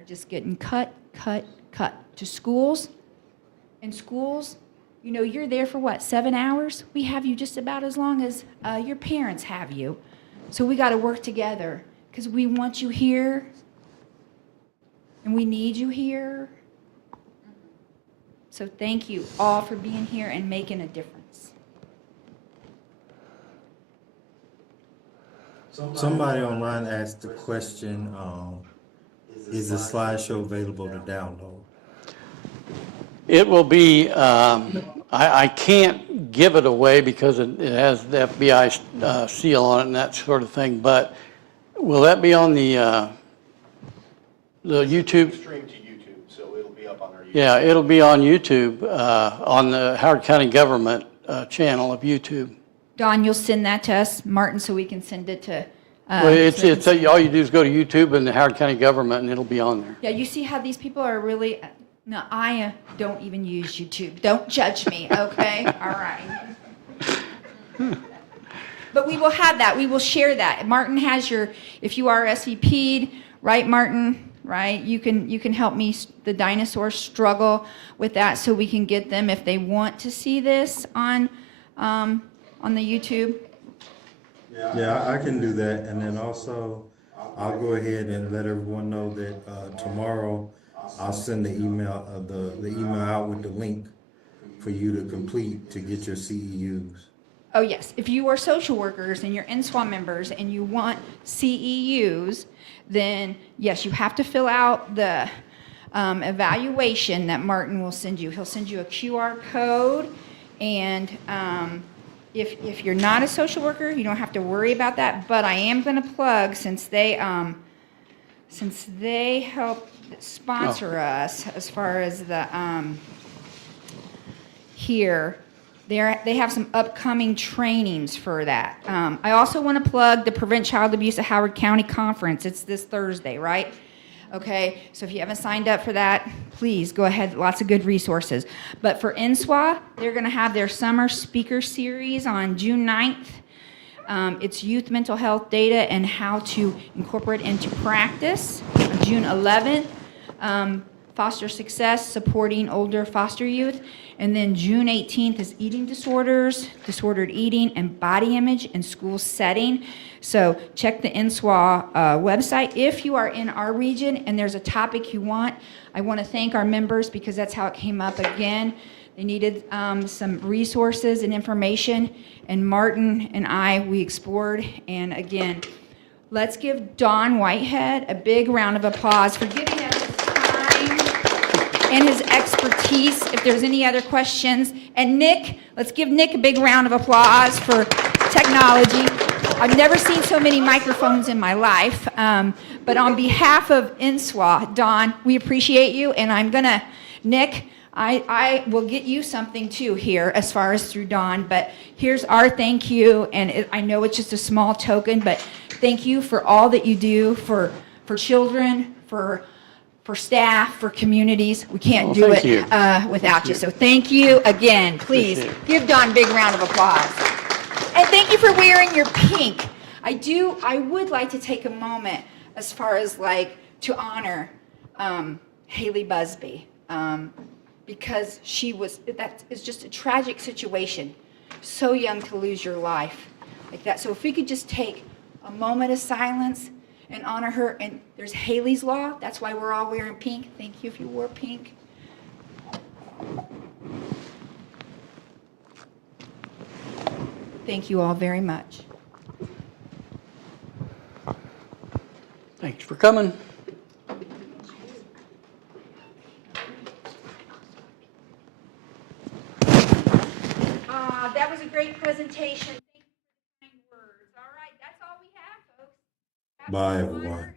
are just getting cut to schools. And schools, you know, you're there for what, 7 hours? We have you just about as long as your parents have you. So we got to work together because we want you here and we need you here. So thank you all for being here and making a difference. Somebody online asked the question, is the slideshow available to download? It will be, I can't give it away because it has the FBI seal on it and that sort of thing, but will that be on the YouTube? Stream to YouTube, so it'll be up on our YouTube. Yeah, it'll be on YouTube, on the Howard County Government channel of YouTube. Dawn, you'll send that to us, Martin, so we can send it to. Well, it's all you do is go to YouTube and the Howard County Government and it'll be on there. Yeah, you see how these people are really. No, I don't even use YouTube. Don't judge me, okay? All right. But we will have that. We will share that. Martin has your, if you are SVP'd, right, Martin? Right? You can help me, the dinosaurs, struggle with that so we can get them if they want to see this on the YouTube. Yeah, I can do that. And then also, I'll go ahead and let everyone know that tomorrow I'll send the email out with the link for you to complete to get your CEUs. Oh, yes. If you are social workers and you're NSWA members and you want CEUs, then yes, you have to fill out the evaluation that Martin will send you. He'll send you a QR code, and if you're not a social worker, you don't have to worry about that. But I am going to plug, since they help sponsor us as far as the here. They have some upcoming trainings for that. I also want to plug the Prevent Child Abuse at Howard County Conference. It's this Thursday, right? Okay, so if you haven't signed up for that, please go ahead. Lots of good resources. But for NSWA, they're going to have their summer speaker series on June 9th. It's youth mental health data and how to incorporate into practice. On June 11th, foster success, supporting older foster youth. And then June 18th is eating disorders, disordered eating, and body image in school setting. So check the NSWA website. If you are in our region and there's a topic you want, I want to thank our members because that's how it came up again. They needed some resources and information, and Martin and I, we explored. And again, let's give Don Whitehead a big round of applause for giving us his time and his expertise. If there's any other questions. And Nick, let's give Nick a big round of applause for technology. I've never seen so many microphones in my life. But on behalf of INSWA, Don, we appreciate you. And I'm going to, Nick, I will get you something too here as far as through Don. But here's our thank you. And I know it's just a small token, but thank you for all that you do for children, for staff, for communities. We can't do it without you. So thank you again. Please give Don a big round of applause. And thank you for wearing your pink. I would like to take a moment as far as like to honor Haley Busby because that is just a tragic situation. So young to lose your life like that. So if we could just take a moment of silence and honor her. And there's Haley's Law. That's why we're all wearing pink. Thank you if you wore pink. Thank you all very much. Thanks for coming. That was a great presentation. Thank you for the kind words. All right, that's all we have, folks. Bye, everyone.